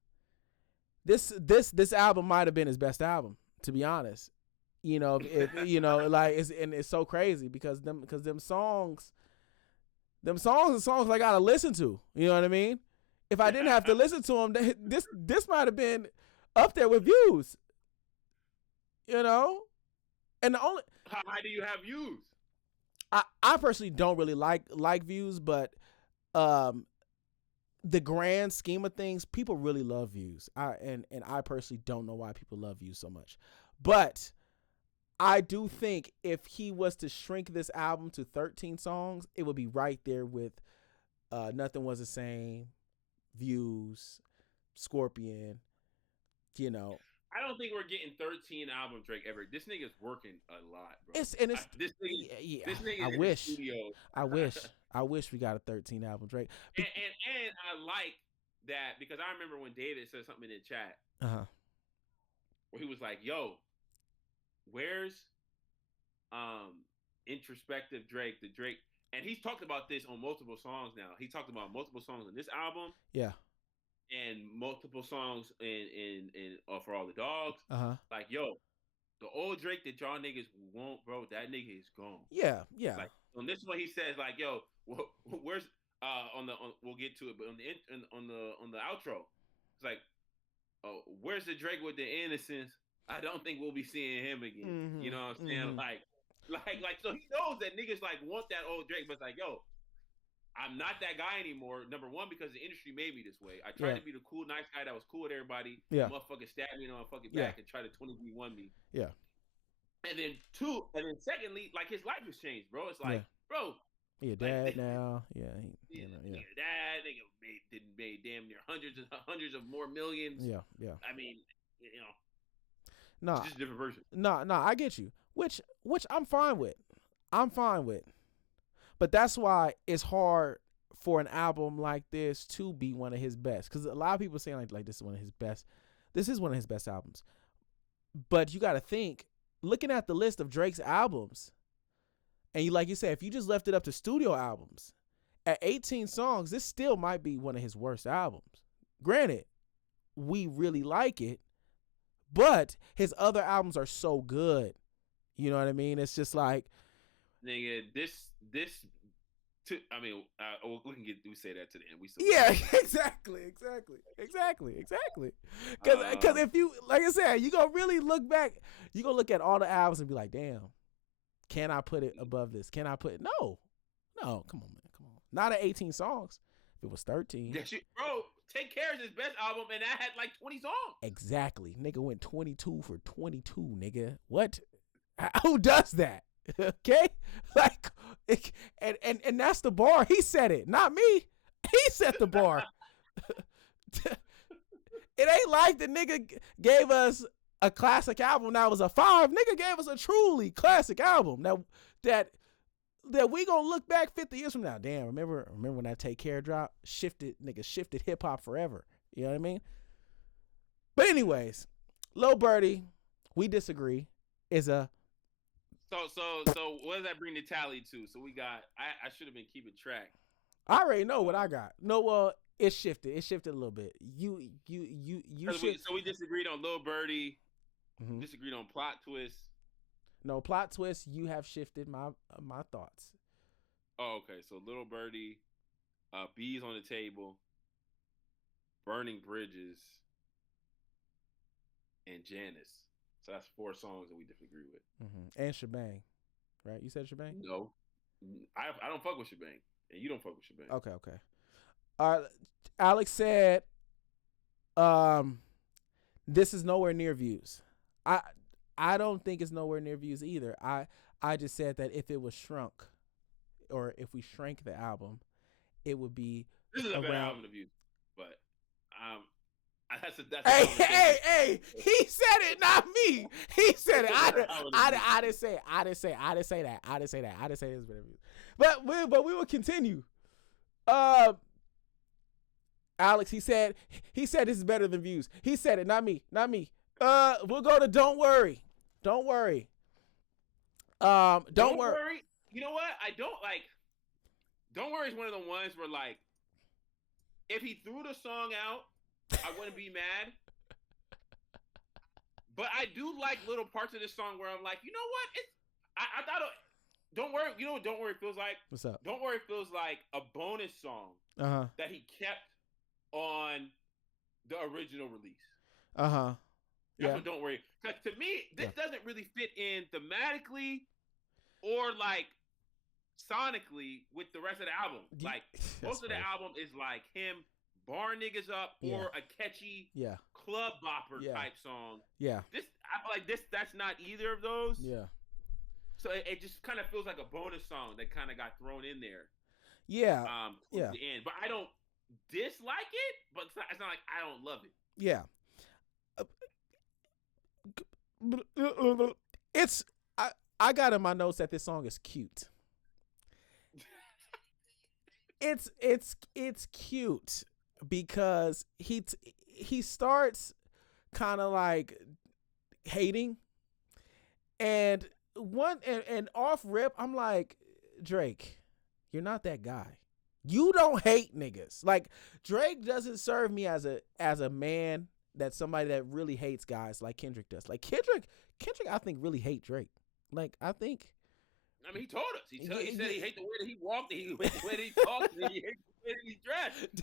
This album might have been his best album, to be honest. Like it's so crazy because them songs are songs I gotta listen to. You know what I mean? If I didn't have to listen to them, this might have been up there with Views. And the only how high do you have Views? I personally don't really like Views, but the grand scheme of things, people really love Views. And I personally don't know why people love Views so much, but I do think if he was to shrink this album to 13 songs, it would be right there with Nothing Was the Same, Views, Scorpion. I don't think we're getting 13 albums Drake ever. This nigga's working a lot, bro. This nigga This nigga I in wish. the studio. I wish we got a 13 album Drake. And I like that because I remember when David said something in the chat where he was like, "Yo, where's introspective Drake?" The Drake, and he's talked about this on multiple songs now. He talked about multiple songs in this album. Yeah. And multiple songs in For All the Dogs. Like, yo, the old Drake that y'all niggas want, bro, that nigga is gone. Yeah. Like on this one, he says like, yo, where's we'll get to it, but on the outro, it's like, oh, where's the Drake with the innocence? I don't think we'll be seeing him again. You know what I'm saying? Like, so he knows that niggas like want that old Drake, but it's like, yo, I'm not that guy anymore. Number one, because the industry made me this way. I tried to be the cool, nice guy that was cool with everybody. Yeah. Motherfucker stabbed me on my fucking back and try to 20v1 me. Yeah. And then secondly, like his life has changed, bro. It's like, bro. He a dad now. Yeah. Nigga dad. Nigga made damn near hundreds of more millions. Yeah. I mean, No. It's just a different version. No, I get you. Which I'm fine with. But that's why it's hard for an album like this to be one of his best. Because a lot of people saying like this is one of his best. This is one of his best albums. But you got to think, looking at the list of Drake's albums, and like you said, if you just left it up to studio albums, at 18 songs, this still might be one of his worst albums. Granted, we really like it, but his other albums are so good. You know what I mean? It's just like, nigga, this We say that to the end. Yeah, exactly. Because if you, like I said, you gonna really look back, you gonna look at all the albums and be like, damn, can I put it above this? Can I put it? No, come on, man, come on. Not at 18 songs. If it was 13. Bro, Take Care is his best album, and that had like 20 songs. Exactly, nigga went 22 for 22, nigga. What? Who does that? Okay, like, and that's the bar. He said it, not me. He set the bar. It ain't like the nigga gave us a classic album that was a 5. Nigga gave us a truly classic album that we gonna look back 50 years from now. Damn, remember when that Take Care drop? Shifted hip hop forever. You know what I mean? But anyways, Lil Birdie, we disagree. Is a So what does that bring the tally to? So we got. I should have been keeping track. I already know what I got. No, well, it shifted. It shifted a little bit. You So we disagreed on Lil Birdie. Mm-hmm. Disagreed on Plot Twist. No, Plot Twist. You have shifted my thoughts. Oh, okay. So Lil Birdie, Bees on the Table, Burning Bridges, and Janice. So that's 4 songs that we disagree with. Mm-hmm. And Shebang, right? You said Shebang? No, I don't fuck with Shebang, and you don't fuck with Shebang. Okay. Alex said, this is nowhere near Views. I don't think it's nowhere near Views either. I just said that if it was shrunk, or if we shrank the album, it would be. This is a better album to Views, but That's hey! He said it, not me. He said it. I didn't say it. I didn't say that. I didn't say this better Views. But we will continue. Alex, he said this is better than Views. He said it, not me. We'll go to Don't Worry. Don't Worry. Don't worry. You know what? I don't like. Don't Worry is one of the ones where, like, if he threw the song out, I wouldn't be mad. But I do like little parts of this song where I'm like, you know what? I thought Don't Worry. You know what Don't Worry feels like? What's up? Don't Worry feels like a bonus song that he kept on the original release. That's what Don't Worry. Because to me, this doesn't really fit in thematically or like sonically with the rest of the album. Like most of the album is like him bar niggas up or a catchy club bopper type song. This I feel like that's not either of those. So it just kind of feels like a bonus song that kind of got thrown in there. Towards the end. But I don't dislike it, but it's not like I don't love it. It's I got in my notes that this song is cute. It's cute because he starts kind of like hating, and off rip I'm like, Drake, you're not that guy. You don't hate niggas. Like, Drake doesn't serve me as a man, that's somebody that really hates guys like Kendrick does. Like Kendrick I think really hate Drake. Like, I think. I mean, he told us. He said he hates the way that he walked, he hates the way that he talked, and he hates the way that he dressed.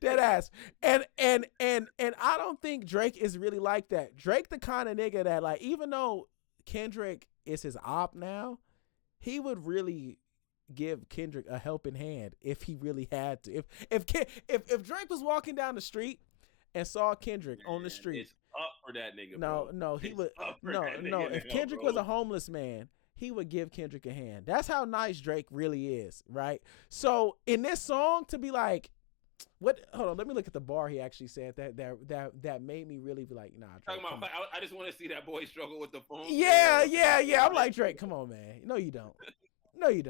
Dead ass. And I don't think Drake is really like that. Drake the kind of nigga that, like, even though Kendrick is his op now, he would really give Kendrick a helping hand if he really had to. If Drake was walking down the street and saw Kendrick on the street, it's up for that nigga. No, he would. No. If Kendrick was a homeless man, he would give Kendrick a hand. That's how nice Drake really is, right? So in this song, to be like, what? Hold on, let me look at the bar he actually said that made me really be like, nah. Drake, talking about, I just want to see that boy struggle with the phone. Yeah. I'm like, Drake, come on, man. No, you don't. You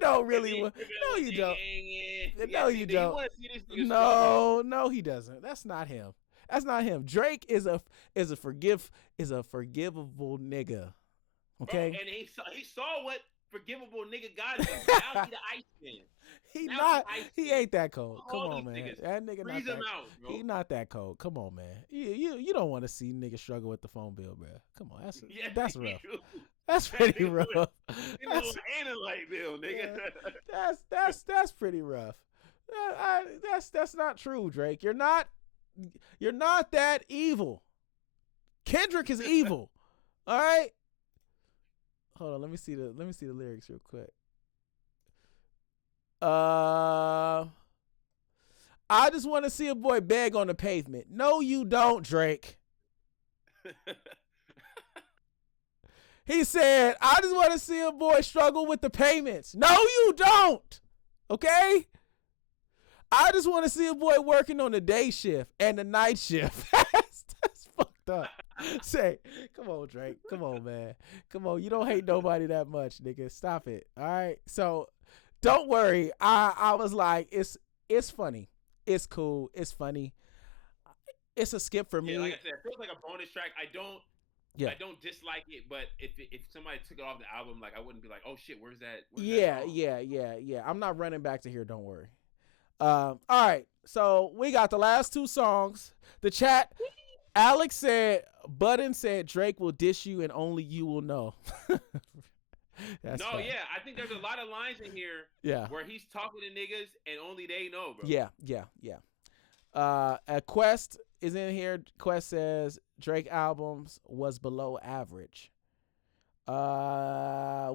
don't really. No, you don't. No, you don't. No, he doesn't. That's not him. Drake is a forgivable nigga. Okay. Bro, and he saw what forgivable nigga got him. Now he the Iceman. He ain't that cold. Come on, man. Niggas, that nigga not that. He not that cold. Come on, man. You don't want to see niggas struggle with the phone bill, bro. Come on, that's rough. That's pretty rough. Ain't a light bill, nigga. Yeah, that's pretty rough. That's not true, Drake. You're not that evil. Kendrick is evil. All right. Hold on. Let me see the lyrics real quick. I just want to see a boy beg on the pavement. No, you don't, Drake. He said, I just want to see a boy struggle with the payments. No, you don't. Okay? I just want to see a boy working on the day shift and the night shift. That's fucked up. Say, come on, Drake. Come on, man. Come on. You don't hate nobody that much, nigga. Stop it. All right? So, don't worry. I was like, it's funny. It's cool. It's funny. It's a skip for me. Yeah, like I said, it feels like a bonus track. I don't dislike it, but if somebody took it off the album, like I wouldn't be like, oh shit, where's that? Yeah. I'm not running back to here. Don't worry. All right. So we got the last two songs. The chat. Alex said, Budden said Drake will dish you and only you will know. That's no, fun. Yeah, I think there's a lot of lines in here. Yeah. Where he's talking to niggas and only they know, bro. Yeah. Quest is in here. Quest says Drake albums was below average.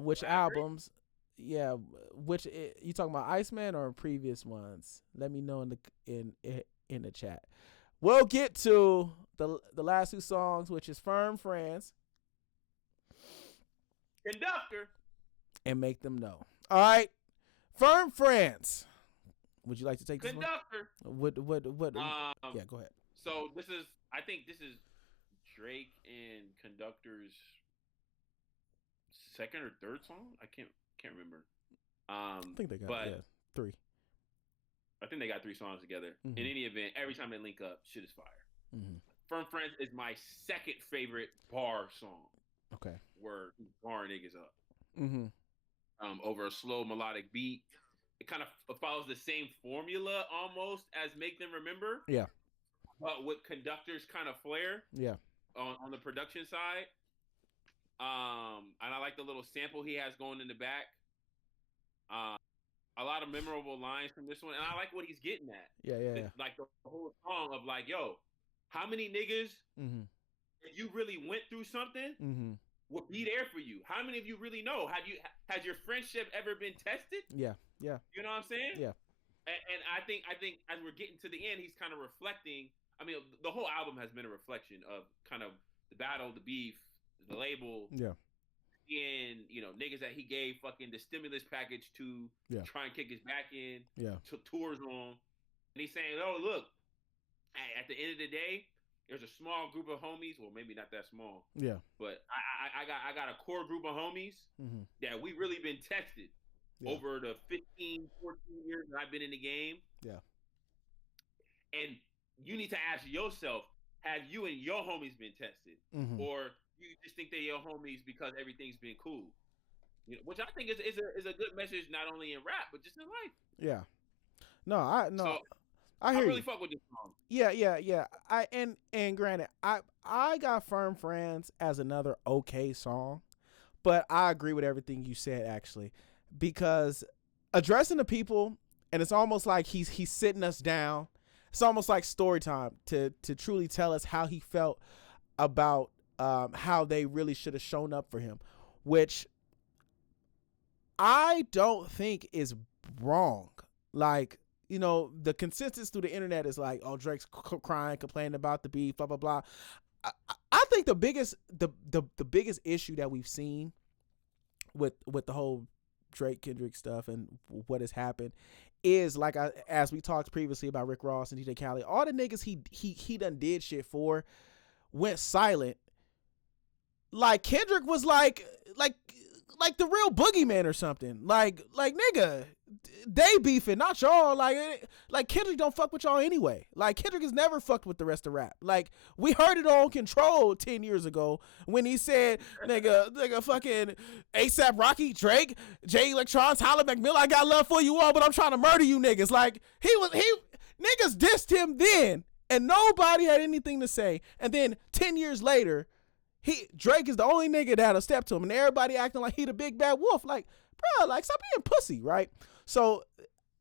Which albums? Yeah, which you talking about Iceman or previous ones? Let me know in the chat. We'll get to the last two songs, which is Firm Friends. Conductor. And Make Them Know. All right. Firm Friends. Would you like to take this Conductor. one? What? Yeah, go ahead. So I think this is Drake and Conductor's second or third song. I can't remember. I think they got three. I think they got 3 songs together. Mm-hmm. In any event, every time they link up, shit is fire. Mm-hmm. Firm Friends is my second favorite bar song. Okay. Where bar niggas up. Mm-hmm. Over a slow melodic beat. It kind of follows the same formula almost as Make Them Remember. Yeah. But with Conductor's kind of flair. Yeah. On the production side. And I like the little sample he has going in the back. A lot of memorable lines from this one. And I like what he's getting at. Yeah. Like the whole song of like, yo, how many niggas if you really went through something would be there for you? How many of you really know? Has your friendship ever been tested? Yeah. You know what I'm saying? Yeah. And I think as we're getting to the end, he's kind of reflecting. I mean, the whole album has been a reflection of kind of the battle, the beef, the label. Yeah. And, niggas that he gave fucking the stimulus package to try and kick his back in. Yeah. To tours on. And he's saying, oh, look, at the end of the day, there's a small group of homies. Well, maybe not that small. Yeah. But I got a core group of homies that we really been tested over the 15, 14 years that I've been in the game. Yeah. And you need to ask yourself, have you and your homies been tested? Or you just think they're your homies because everything's been cool? Which I think is a good message not only in rap, but just in life. Yeah. I hear really you. Fuck with this song. Yeah. And granted, I got Firm Friends as another okay song, but I agree with everything you said actually, because addressing the people, and it's almost like he's sitting us down. It's almost like story time to truly tell us how he felt about how they really should have shown up for him, which I don't think is wrong. Like, the consensus through the internet is like, oh, Drake's crying, complaining about the beef, blah, blah, blah. I think the biggest issue that we've seen with the whole Drake Kendrick stuff and what has happened is, like, as we talked previously about Rick Ross and DJ Khaled, all the niggas he done did shit for went silent. Like Kendrick was like the real boogeyman or something. Like nigga, they beefing, not y'all. Like Kendrick don't fuck with y'all anyway. Like Kendrick has never fucked with the rest of rap. Like we heard it on Control 10 years ago when he said, nigga fucking ASAP Rocky, Drake, Jay Electrons, Holla McMillan, I got love for you all, but I'm trying to murder you niggas. Like niggas dissed him then and nobody had anything to say. And then 10 years later, Drake is the only nigga that'll step to him, and everybody acting like he the big bad wolf. Like, bro, like stop being pussy, right? So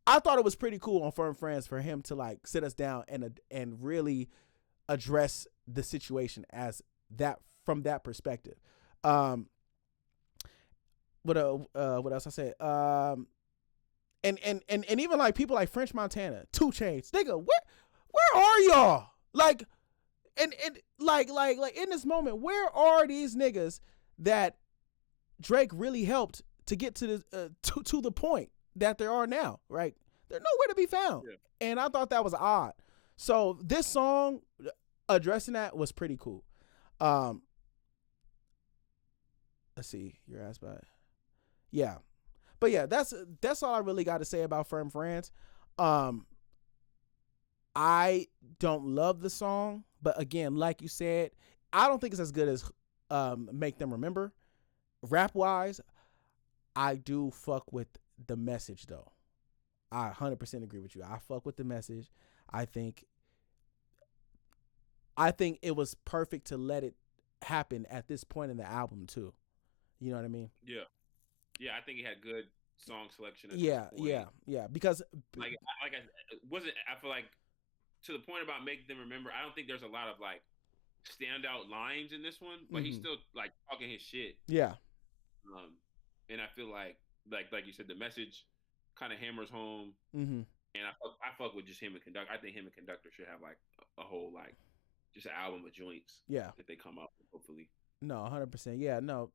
I thought it was pretty cool on Firm Friends for him to like sit us down and really address the situation as that from that perspective. What else I said? And even like people like French Montana, 2 Chainz, nigga, where are y'all? Like, and like in this moment, where are these niggas that Drake really helped to get to the to the point that there are now? Right, they're nowhere to be found, and I thought that was odd. So this song addressing that was pretty cool. Let's see, you're asked about it. Yeah, but yeah, that's all I really got to say about Firm Friends. I don't love the song, but again, like you said, I don't think it's as good as Make Them Remember. Rap wise, I do fuck with the message though. I 100% agree with you. I fuck with the message. I think it was perfect to let it happen at this point in the album too. You know what I mean? Yeah. Yeah, I think he had good song selection. Yeah. Because I feel like to the point about Make Them Remember, I don't think there's a lot of like standout lines in this one, but he's still like talking his shit. Yeah. And I feel like you said, the message kind of hammers home. Mm-hmm. And I fuck with just him and Conductor. I think him and Conductor should have like a whole like just an album of joints. Yeah. If they come out, hopefully. No, 100%. Yeah, no.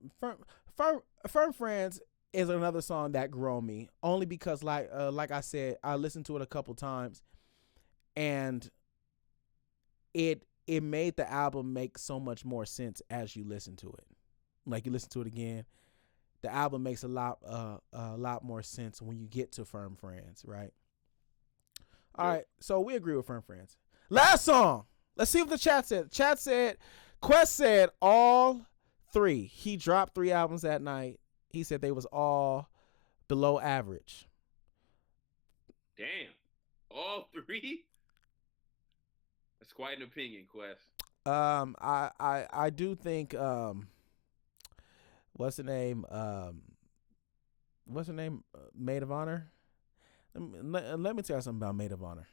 Firm Friends is another song that grew on me, only because like I said, I listened to it a couple times, and it made the album make so much more sense as you listen to it. Like you listen to it again, the album makes a lot more sense when you get to Firm Friends, right? All right, so we agree with Firm Friends. Last song. Let's see what the chat said. Chat said, Quest said all 3. He dropped 3 albums that night. He said they was all below average. Damn. All 3? That's quite an opinion, Quest. I do think what's the name? Maid of Honor. Let me tell you something about Maid of Honor.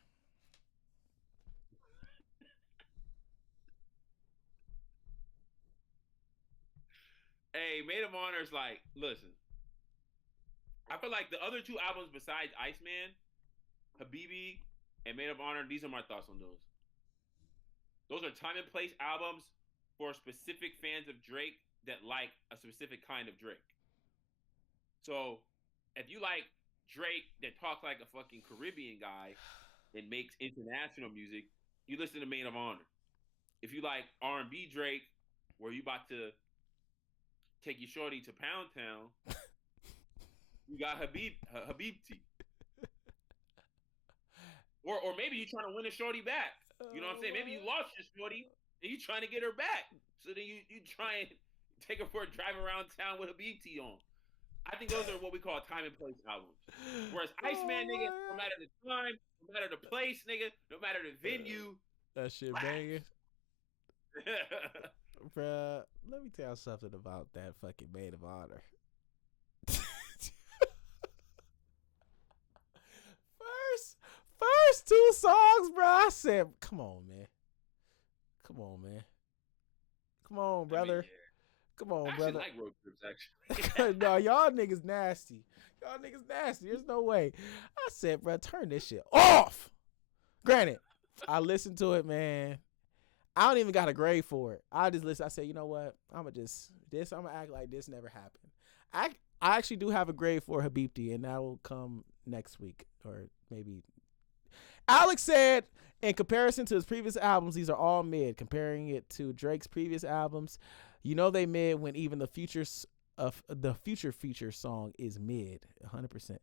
Hey, Maid of Honor is like, listen. I feel like the other 2 albums besides Iceman, Habibi, and Maid of Honor, these are my thoughts on those. Those are time and place albums for specific fans of Drake that like a specific kind of Drake. So, if you like Drake that talks like a fucking Caribbean guy and makes international music, you listen to Maid of Honor. If you like R&B Drake, where you about to take your shorty to Pound Town, you got Habibti. Or maybe you're trying to win a shorty back. You know what I'm saying? Maybe you lost your shorty and you're trying to get her back. So then you try and take her for a drive around town with Habibti on. I think those are what we call time and place albums. Whereas Iceman, nigga, no matter the time, no matter the place, nigga, no matter the venue. That shit banging. Bruh, let me tell you something about that fucking Maid of Honor. First 2 songs, bro. I said, come on, man. Come on, brother. I mean, yeah. Come on, brother. I like road trips, actually. No, y'all niggas nasty. There's no way. I said, bro, turn this shit off. Granted, I listened to it, man. I don't even got a grade for it. I just listen. I said, you know what? I'm gonna act like this never happened. I actually do have a grade for Habibti, and that will come next week or maybe. Alex said, in comparison to his previous albums, these are all mid. Comparing it to Drake's previous albums, you know they mid when even the future feature song is mid. 100%.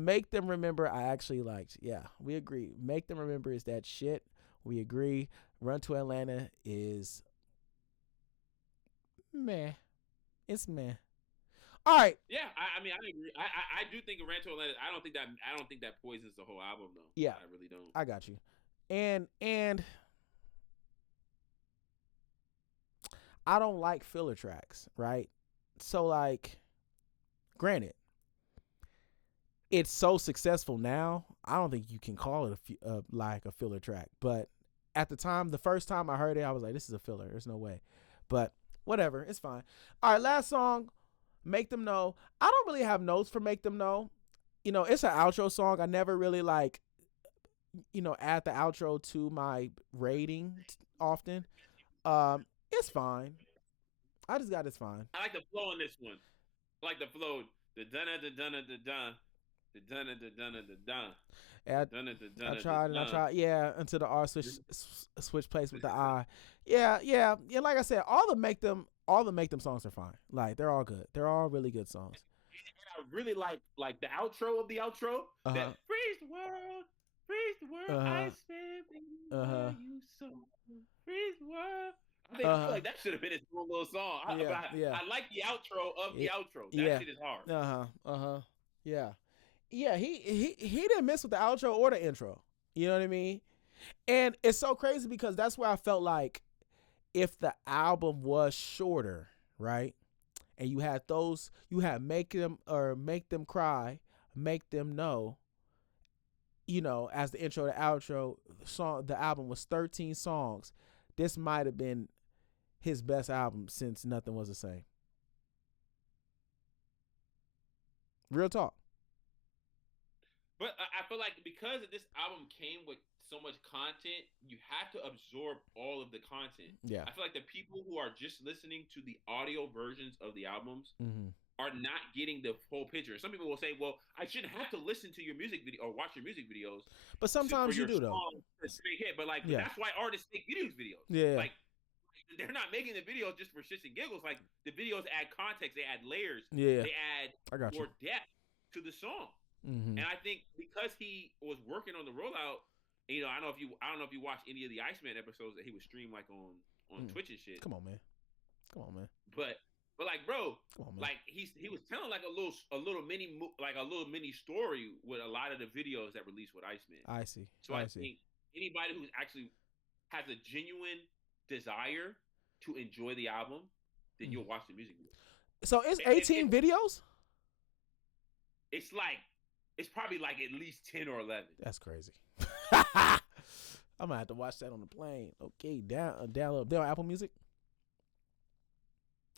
Make Them Remember, I actually liked. Yeah, we agree. Make Them Remember is that shit. We agree. Run to Atlanta is meh. It's meh. All right. Yeah, I mean, I agree. I do think Run to Atlanta. I don't think that poisons the whole album though. Yeah, I really don't. I got you. And I don't like filler tracks, right? So like, granted, it's so successful now. I don't think you can call it like a filler track. But at the time, the first time I heard it, I was like, this is a filler. There's no way. But whatever, it's fine. All right, last song, Make Them Know. I don't really have notes for Make Them Know. You know, it's an outro song. I never really like, you know, add the outro to my rating often. It's fine. I just got it's fine. I like the flow on this one. I like the flow. The dunna the dunna the dun. The dunna the dunna the dun. I tried. Yeah, until the R switch place with the I. Yeah. Like I said, all the make them songs are fine. Like they're all good. They're all really good songs. And I really like the outro of the outro. That freeze the world, Iceman, you so freeze the world. I feel like that should have been his own little song. I like the outro of the outro. That shit is hard. Yeah. Yeah, he didn't miss with the outro or the intro. You know what I mean? And it's so crazy because that's where I felt like if the album was shorter, right? And you had Make Them Cry, Make Them Know, you know, as the intro to outro song. The album was 13 songs. This might have been his best album since Nothing Was the Same. Real talk. But I feel like because this album came with so much content, you have to absorb all of the content. Yeah. I feel like the people who are just listening to the audio versions of the albums are not getting the full picture. Some people will say, well, I shouldn't have to listen to your music video or watch your music videos. But sometimes you do, though. But like, that's why artists make videos. Yeah. Like, they're not making the videos just for shits and giggles. Like, the videos add context, they add layers, they add more depth to the song. And I think because he was working on the rollout, you know, I don't know if you watched any of the Iceman episodes that he would stream like on Twitch and shit. Come on, man. But like, bro, like he was telling like a little mini story with a lot of the videos that released with Iceman. I see. So I think anybody who actually has a genuine desire to enjoy the album, then you'll watch the music video. So it's 18 videos? It's probably like at least 10 or 11. That's crazy. I'm gonna have to watch that on the plane. Okay, download. They're on Apple Music.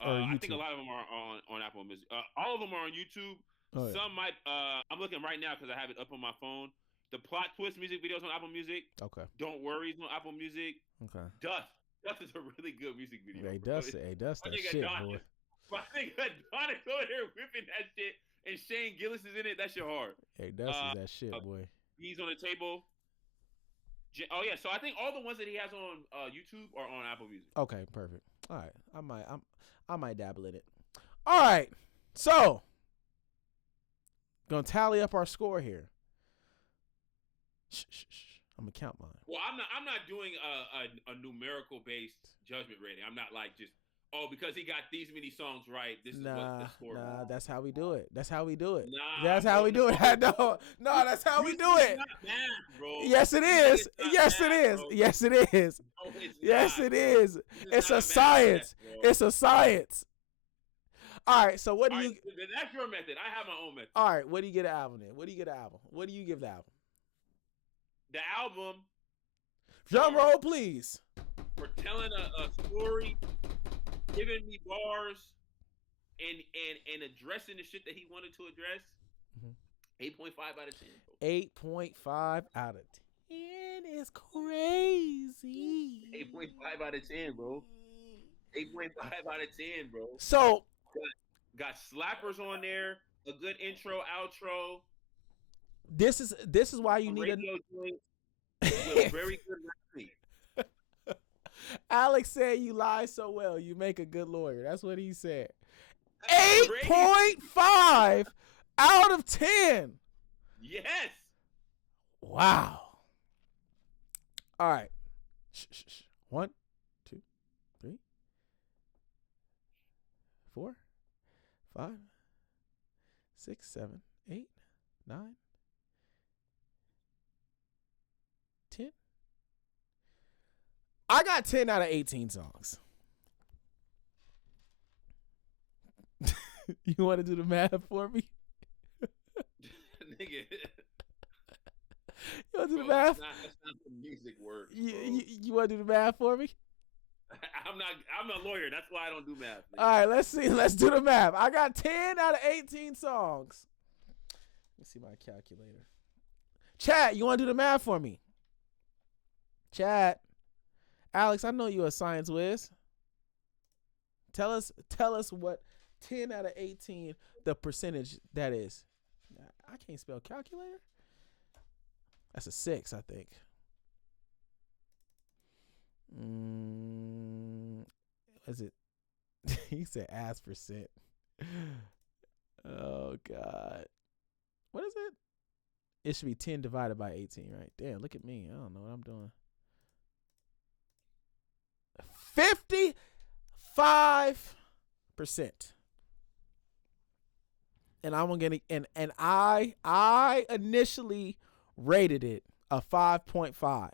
I think a lot of them are on Apple Music. All of them are on YouTube. Oh, yeah. Some might. I'm looking right now because I have it up on my phone. The Plot Twist music videos on Apple Music. Okay. Don't Worry is on Apple Music. Okay. Dust is a really good music video. Hey, Dust that shit, boy. My nigga Don is over there whipping that shit, and Shane Gillis is in it. That shit hard. Hey, Dust is that shit, boy. He's on the table. Oh yeah, so I think all the ones that he has on YouTube are on Apple Music. Okay, perfect. All right, I might dabble in it. All right, so gonna tally up our score here. Shh. I'm gonna count mine. Well, I'm not doing a numerical based judgment rating. I'm not like just because he got these many songs right. This is what the score. Nah, that's how we do it. That's how we do it. Nah, that's how we do it. No, that's how we do it. Not math, bro. Yes, it is. Yes, it is. Yes, it is. No, yes, it is. It's a science. It's a science. All right. So what do you? That's your method. I have my own method. All right. What do you get an album in? What do you give the album? The album. Drum roll, please. For telling a story, giving me bars, and addressing the shit that he wanted to address. 8.5 out of 10. 8.5 out of 10 is crazy. 8.5 out of 10, bro. 8.5 out of 10, bro. So got slappers on there, a good intro, outro. This is why you need radio joint with very good rap. Alex said you lie so well, you make a good lawyer. That's what he said. 8.5 out of 10. Yes. Wow. All right. Shh. 1, 2, 3, 4, 5, 6, 7, 8, 9, 10. I got 10 out of 18 songs. You want to do the math for me? Nigga. You want to do the Bro, math? that's not the music works, You, bro. you want to do the math for me? I'm a lawyer. That's why I don't do math. Nigga. All right, let's see. Let's do the math. I got 10 out of 18 songs. Let me see my calculator. Chat, you want to do the math for me? Chat. Alex, I know you're a science whiz. Tell us what 10 out of 18 the percentage that is. I can't spell calculator. That's a 6, I think. Is it? He said ass percent. Oh God. What is it? It should be 10 divided by 18, right? Damn, look at me. I don't know what I'm doing. 55%. And I'm gonna and I initially rated it a 5.5.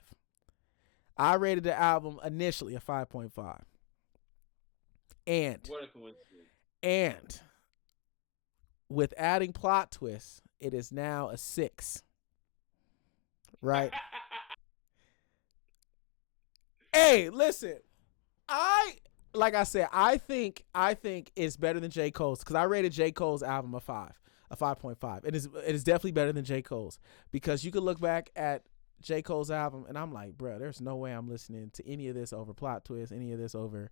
I rated the album initially a 5.5. And what a coincidence. And with adding plot twists, it is now a 6. Right? Hey, listen. Like I said, I think it's better than J. Cole's because I rated J. Cole's album a 5.5. It is definitely better than J. Cole's because you could look back at J. Cole's album and I'm like, bro, there's no way I'm listening to any of this over plot twist, any of this over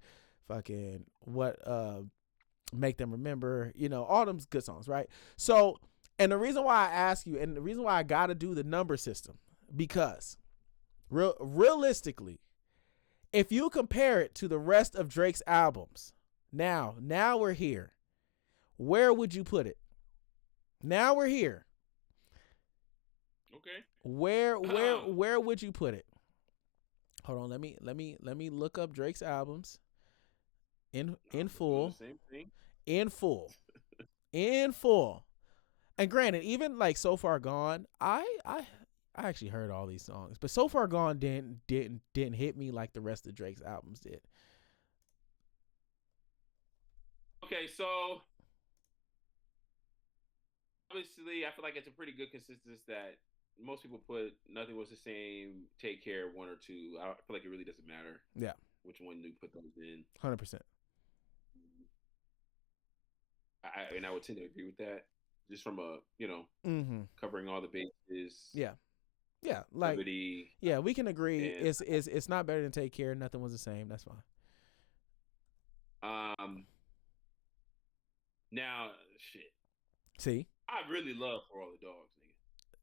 fucking what Make Them Remember, all them good songs, right? So, and the reason why I ask you, and the reason why I gotta do the number system, because realistically, if you compare it to the rest of Drake's albums, now we're here. Where would you put it? Now we're here. Okay. Where would you put it? Hold on, let me look up Drake's albums in full. Same thing. In full. In full. And granted, even like So Far Gone, I actually heard all these songs, but So Far Gone didn't hit me like the rest of Drake's albums did. Okay, so obviously, I feel like it's a pretty good consensus that most people put Nothing Was the Same, Take Care, 1 or 2. I feel like it really doesn't matter. Yeah. Which one you put those in. 100%. I would tend to agree with that. Just from a, covering all the bases. Yeah. Yeah, like liberty, yeah, we can agree. It's not better than Take Care. Nothing Was the Same. That's fine. Now, shit. See, I really love For All the Dogs, nigga.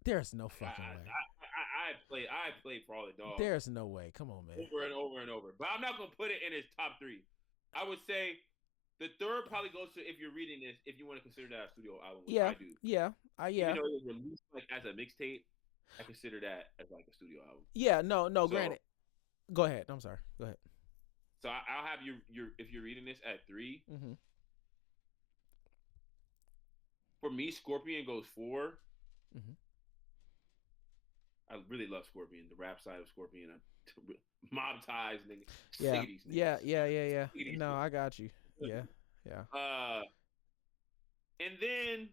There's no fucking way. I played For All the Dogs. There's no way. Come on, man. Over and over and over. But I'm not gonna put it in his top 3. I would say the third probably goes to If You're Reading This, if you want to consider that a studio album, which I do. Yeah. Even though it was released like as a mixtape, I consider that as like a studio album. Yeah, no, granted. Go ahead. I'm sorry. Go ahead. So I'll have your If You're Reading This at 3. Mm-hmm. For me, Scorpion goes 4. Mm-hmm. I really love Scorpion, the rap side of Scorpion. Mob Ties, nigga. Yeah. Yeah. No, niggas. I got you. Yeah. And then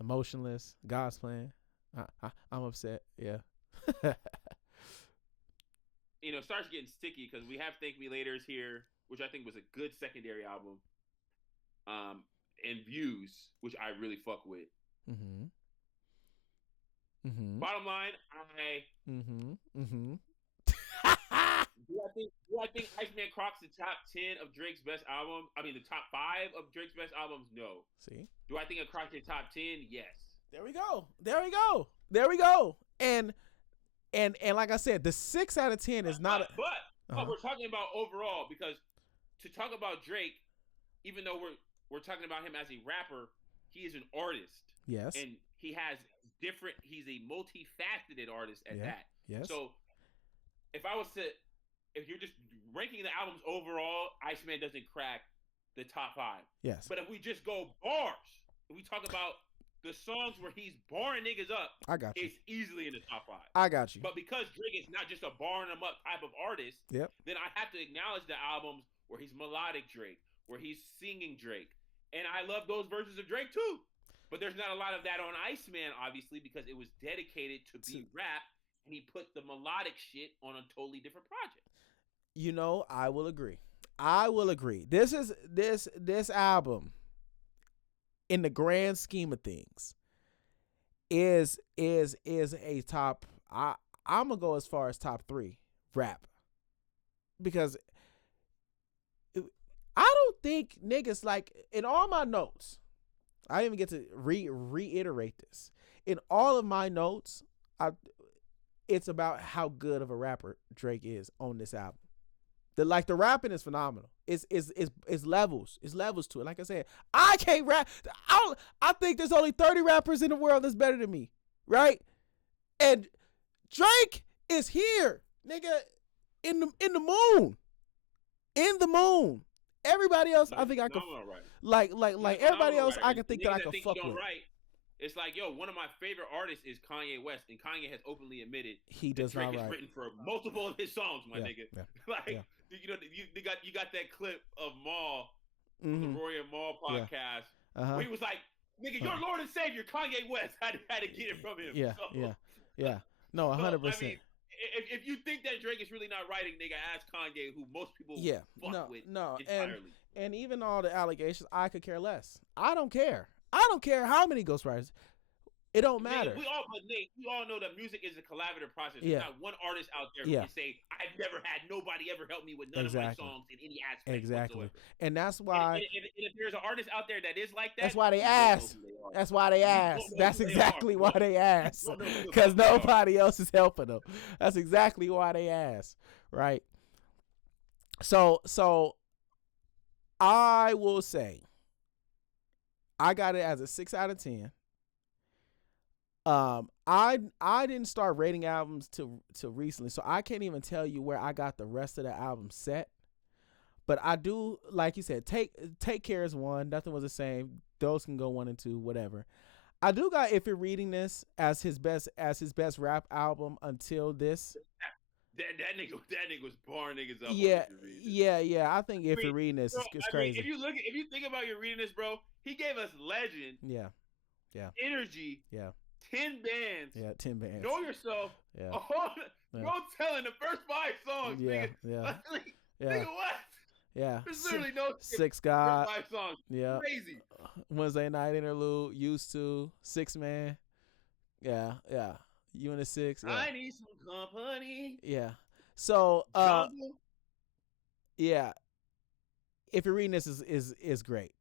Emotionless, God's Plan. I'm upset. Yeah. It starts getting sticky because we have Thank Me Later's here, which I think was a good secondary album. And Views, which I really fuck with. Mm-hmm. Bottom line, do I think Iceman Croc's the top 10 of Drake's best album? I mean, the top 5 of Drake's best albums? No. See? Do I think it crossed your top 10? Yes. There we go. And like I said, the 6 out of 10 is not. But we're talking about overall, because to talk about Drake, even though we're talking about him as a rapper, he is an artist. Yes. And he's a multifaceted artist at that. Yes. So if you're just ranking the albums overall, Iceman doesn't crack the top 5. Yes. But if we just go bars, if we talk about the songs where he's barring niggas up, I got you. It's easily in the top 5. I got you. But because Drake is not just a barring them up type of artist, then I have to acknowledge the albums where he's melodic Drake, where he's singing Drake, And I love those versions of Drake too. But there's not a lot of that on Iceman, obviously, because it was dedicated to be rap, and he put the melodic shit on a totally different project. You know, I will agree. I will agree. This album, in the grand scheme of things, is a top. I'm gonna go as far as top 3 rap, because I don't think niggas, like, in all my notes. I didn't even get to reiterate this. In all of my notes, it's about how good of a rapper Drake is on this album. The rapping is phenomenal. It's levels. It's levels to it. Like I said, I can't rap. I think there's only 30 rappers in the world that's better than me, right? And Drake is here, nigga, in the moon, in the moon. Everybody else, I think I could, like everybody else, I can think that I could fuck with. Right. It's like, yo, one of my favorite artists is Kanye West, and Kanye has openly admitted he does Drake not is write. written for multiple of his songs, my nigga. Yeah, like, you know, you got that clip of Maul, the Roy and Maul podcast, where he was like, nigga, your Lord and Savior, Kanye West, had to get it from him. No, 100%. I mean, if you think that Drake is really not writing, nigga, ask Kanye, who most people fuck with entirely. And even all the allegations, I could care less. I don't care. I don't care how many ghostwriters. It don't matter. We all know that music is a collaborative process. There's not one artist out there who can say, I've never had nobody ever help me with none of my songs in any aspect whatsoever. And that's why. And if there's an artist out there that is like that, that's why they ask. That's why they ask. That's exactly why they ask. Because nobody else is helping them. That's exactly why they ask. Right? So I will say, I got it as a 6 out of 10. I didn't start rating albums till recently, so I can't even tell you where I got the rest of the album set. But I do, like you said, Take Care is 1. Nothing Was the Same. Those can go 1 and 2, whatever. I do got If You're Reading This as his best rap album until this. That nigga was barring niggas up. Yeah. I think If You're Reading This is crazy. If you think about You're Reading This, bro, he gave us Legend. Yeah. Energy. Yeah. 10 bands. Yeah, 10 bands. Know Yourself. Yeah. Bro, telling the first 5 songs. Yeah. Nigga, what? Yeah. There's literally no 6 God. 5 songs. Yeah. Crazy. Wednesday Night Interlude. Used To. 6 Man. Yeah. You and the 6. Yeah. I Need Some Company. Yeah. So yeah. If You're Reading This is great.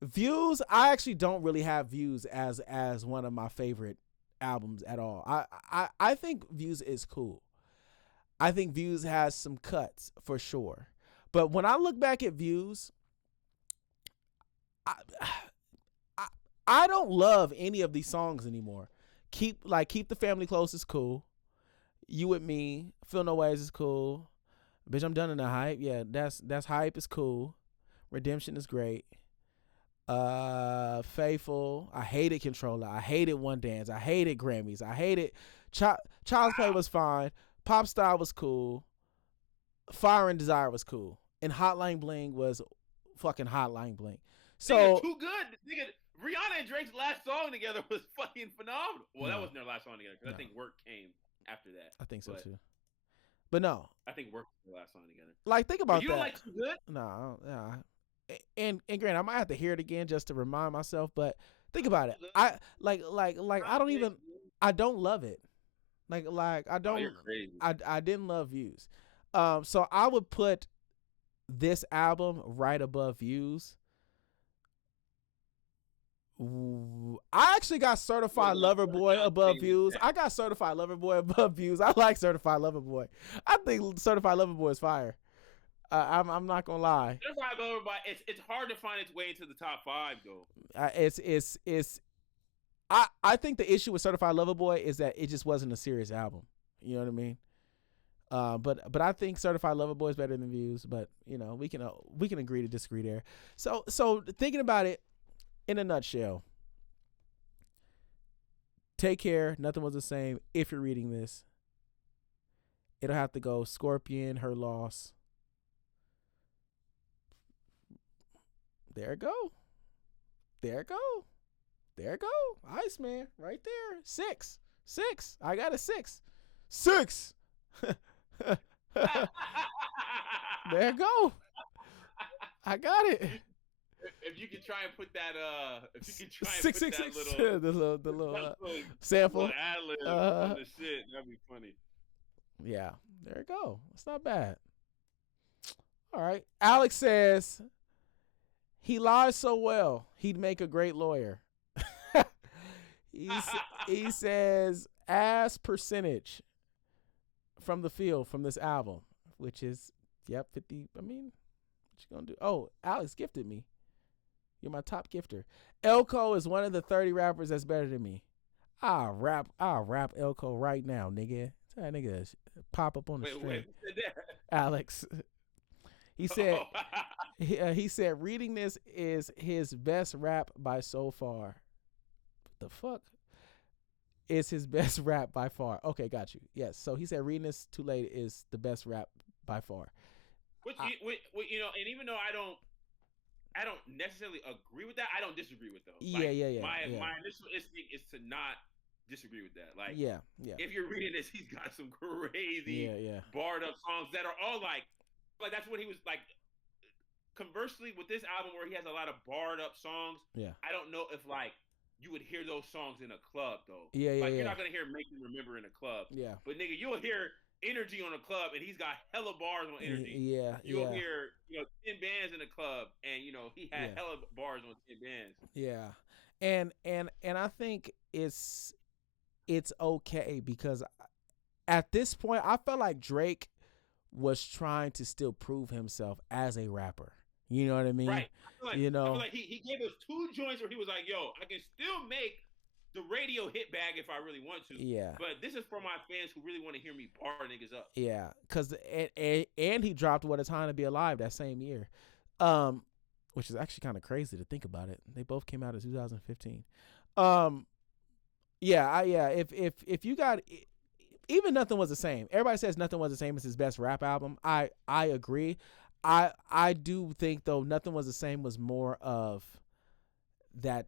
Views, I actually don't really have Views as one of my favorite albums at all. I think Views is cool. I think Views has some cuts for sure. But when I look back at Views, I don't love any of these songs anymore. Keep the Family Close is cool. You With Me, Feel No Ways is cool. Bitch, I'm Done in the Hype. Yeah, that's Hype is cool. Redemption is great. Faithful. I hated Controller. I hated One Dance. I hated Grammys. I hated Child's Play was fine. Pop Style was cool. Fire and Desire was cool. And Hotline Bling was fucking Hotline Bling. So nigga, too good. Nigga, Rihanna and Drake's last song together was fucking phenomenal. Well, that wasn't their last song together because I think Work came after that. I think so too. But no. I think Work was their last song together. Like, think about that. You don't like Too Good? No. And granted, I might have to hear it again just to remind myself, but think about it. I don't love it. Like I don't. You're crazy. I didn't love Views. So I would put this album right above Views. I actually got Certified Lover Boy above Views. I got Certified Lover Boy above Views. I like Certified Lover Boy. I think Certified Lover Boy is fire. I'm not gonna lie. Certified Lover Boy. It's hard to find its way into the top 5 though. I think the issue with Certified Lover Boy is that it just wasn't a serious album. You know what I mean? But I think Certified Lover Boy is better than Views. But you know, we can agree to disagree there. So thinking about it in a nutshell, Take Care, Nothing Was the Same. If You're Reading This, it'll have to go Scorpion, Her Loss. There it go. There go. There go. Iceman right there. 6. 6. I got a 6. 6. There go. I got it. If you could try and put that if you could try and Six, put six, that six. little the little sample. little ad-lib on the shit, that'd be funny. Yeah, there you go. It's not bad. All right. Alex says he lies so well, he'd make a great lawyer. He says as percentage from the field from this album, which is 50. I mean, what you gonna do? Oh, Alex gifted me. You're my top gifter. Elko is one of the 30 rappers that's better than me. I'll rap Elko right now, nigga. Tell that nigga pop up on the stream. Alex. He said he said reading this is his best rap by so far. What the fuck? Is his best rap by far. Okay, got you. Yes. So he said reading this too late is the best rap by far. Which you know, and even though I don't necessarily agree with that, I don't disagree with those. Yeah. My initial instinct is to not disagree with that. Like, yeah. If you're reading this, he's got some crazy barred up songs that are all like that's what he was like. Conversely, with this album where he has a lot of barred up songs, I don't know if like you would hear those songs in a club though. You're not gonna hear "Make Me Remember" in a club. Yeah. But nigga, you'll hear Energy on a club, and he's got hella bars on Energy. You'll hear 10 bands in a club, and he had hella bars on 10 bands. Yeah, and I think it's okay because at this point I felt like Drake was trying to still prove himself as a rapper. You know what I mean? Right. I feel like he gave us 2 joints where he was like, "Yo, I can still make the radio hit bag if I really want to. Yeah. But this is for my fans who really want to hear me bar niggas up." Yeah, because and he dropped "What a Time to Be Alive" that same year, which is actually kind of crazy to think about it. They both came out in 2015. If you got even Nothing Was the Same. Everybody says Nothing Was the Same is his best rap album. I agree. I do think though Nothing Was the Same was more of that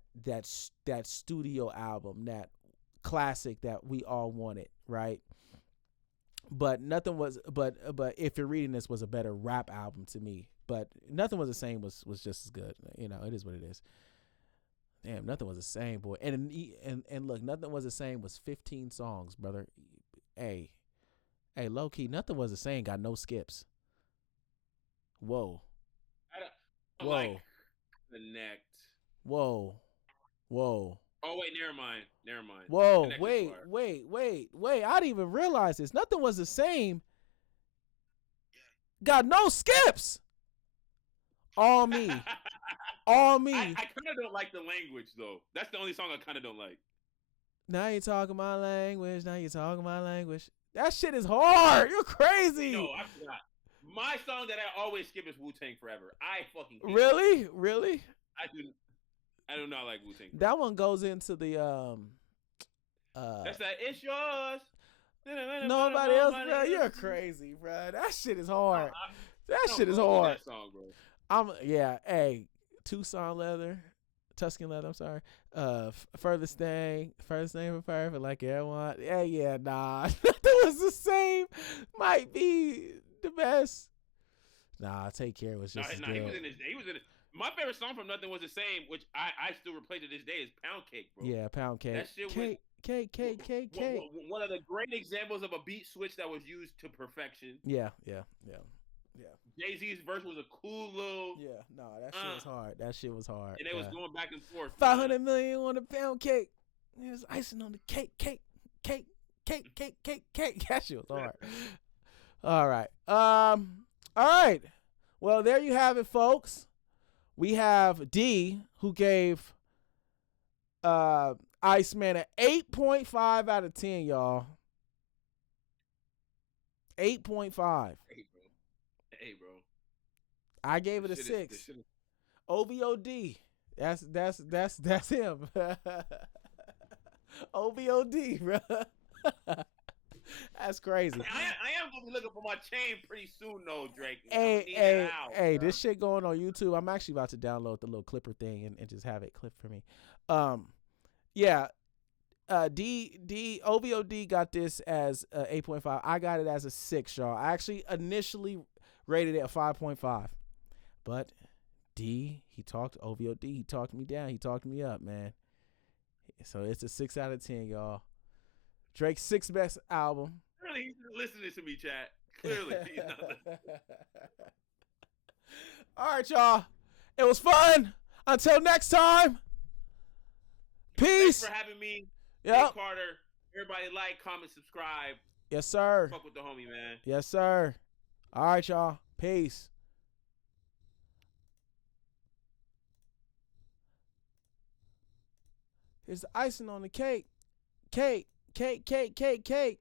studio album, that classic that we all wanted, right? But If You're Reading This was a better rap album to me. But Nothing Was the Same was just as good. It is what it is. Damn, Nothing Was the Same, boy. And look, Nothing Was the Same was 15 songs, brother. Hey, low key, Nothing Was the Same got no skips. Whoa. I like Connect. Whoa. Oh wait, never mind. Whoa, wait. I didn't even realize this. Nothing Was the Same. Got no skips. All me. All me. I kind of don't like the language though. That's the only song I kind of don't like. Now you talking my language. That shit is hard. You're crazy. No, I forgot. My song that I always skip is Wu-Tang Forever. I fucking hate Really? Really? I do not like Wu-Tang Forever. That one goes into the that's that It's Yours. Nobody else, bro. You're crazy, bro. That shit is hard. That shit is hard. That song, bro. Hey, Tucson leather, Tuscan leather. I'm sorry. Furthest thing for perfect. Like everyone. Nah. Nothing Was the Same. Might be the best. Nah, Take Care was just as good. He was in it. My favorite song from Nothing Was the Same, which I still replay to this day, is Pound Cake, bro. Yeah, Pound Cake. That shit was cake. One of the great examples of a beat switch that was used to perfection. Yeah. Jay-Z's verse was a cool little. Yeah, no, that shit was hard. And they was going back and forth. 500 million on a pound cake. There's icing on the cake. That shit was hard. All right. Well, there you have it, folks. We have D, who gave Iceman an 8.5 out of 10, y'all. 8.5. Hey, bro. I gave it a 6. OVOD. That's him. OVOD, bro. That's crazy. I am gonna be looking for my chain pretty soon, though, Drake. Hey, Hey, this shit going on YouTube. I'm actually about to download the little clipper thing and just have it clip for me. Yeah. OVOD got this as 8.5. I got it as a 6, y'all. I actually initially rated it a 5.5, but OVOD, he talked me down. He talked me up, man. So it's a 6 out of 10, y'all. Drake's 6th best album. Clearly, he's not listening to me, chat. Clearly, he's not listening. All right, y'all. It was fun. Until next time. Peace. Thanks for having me. Yep. Carter. Everybody like, comment, subscribe. Yes, sir. Fuck with the homie, man. Yes, sir. All right, y'all. Peace. Here's the icing on the cake. Cake, cake, cake, cake, cake.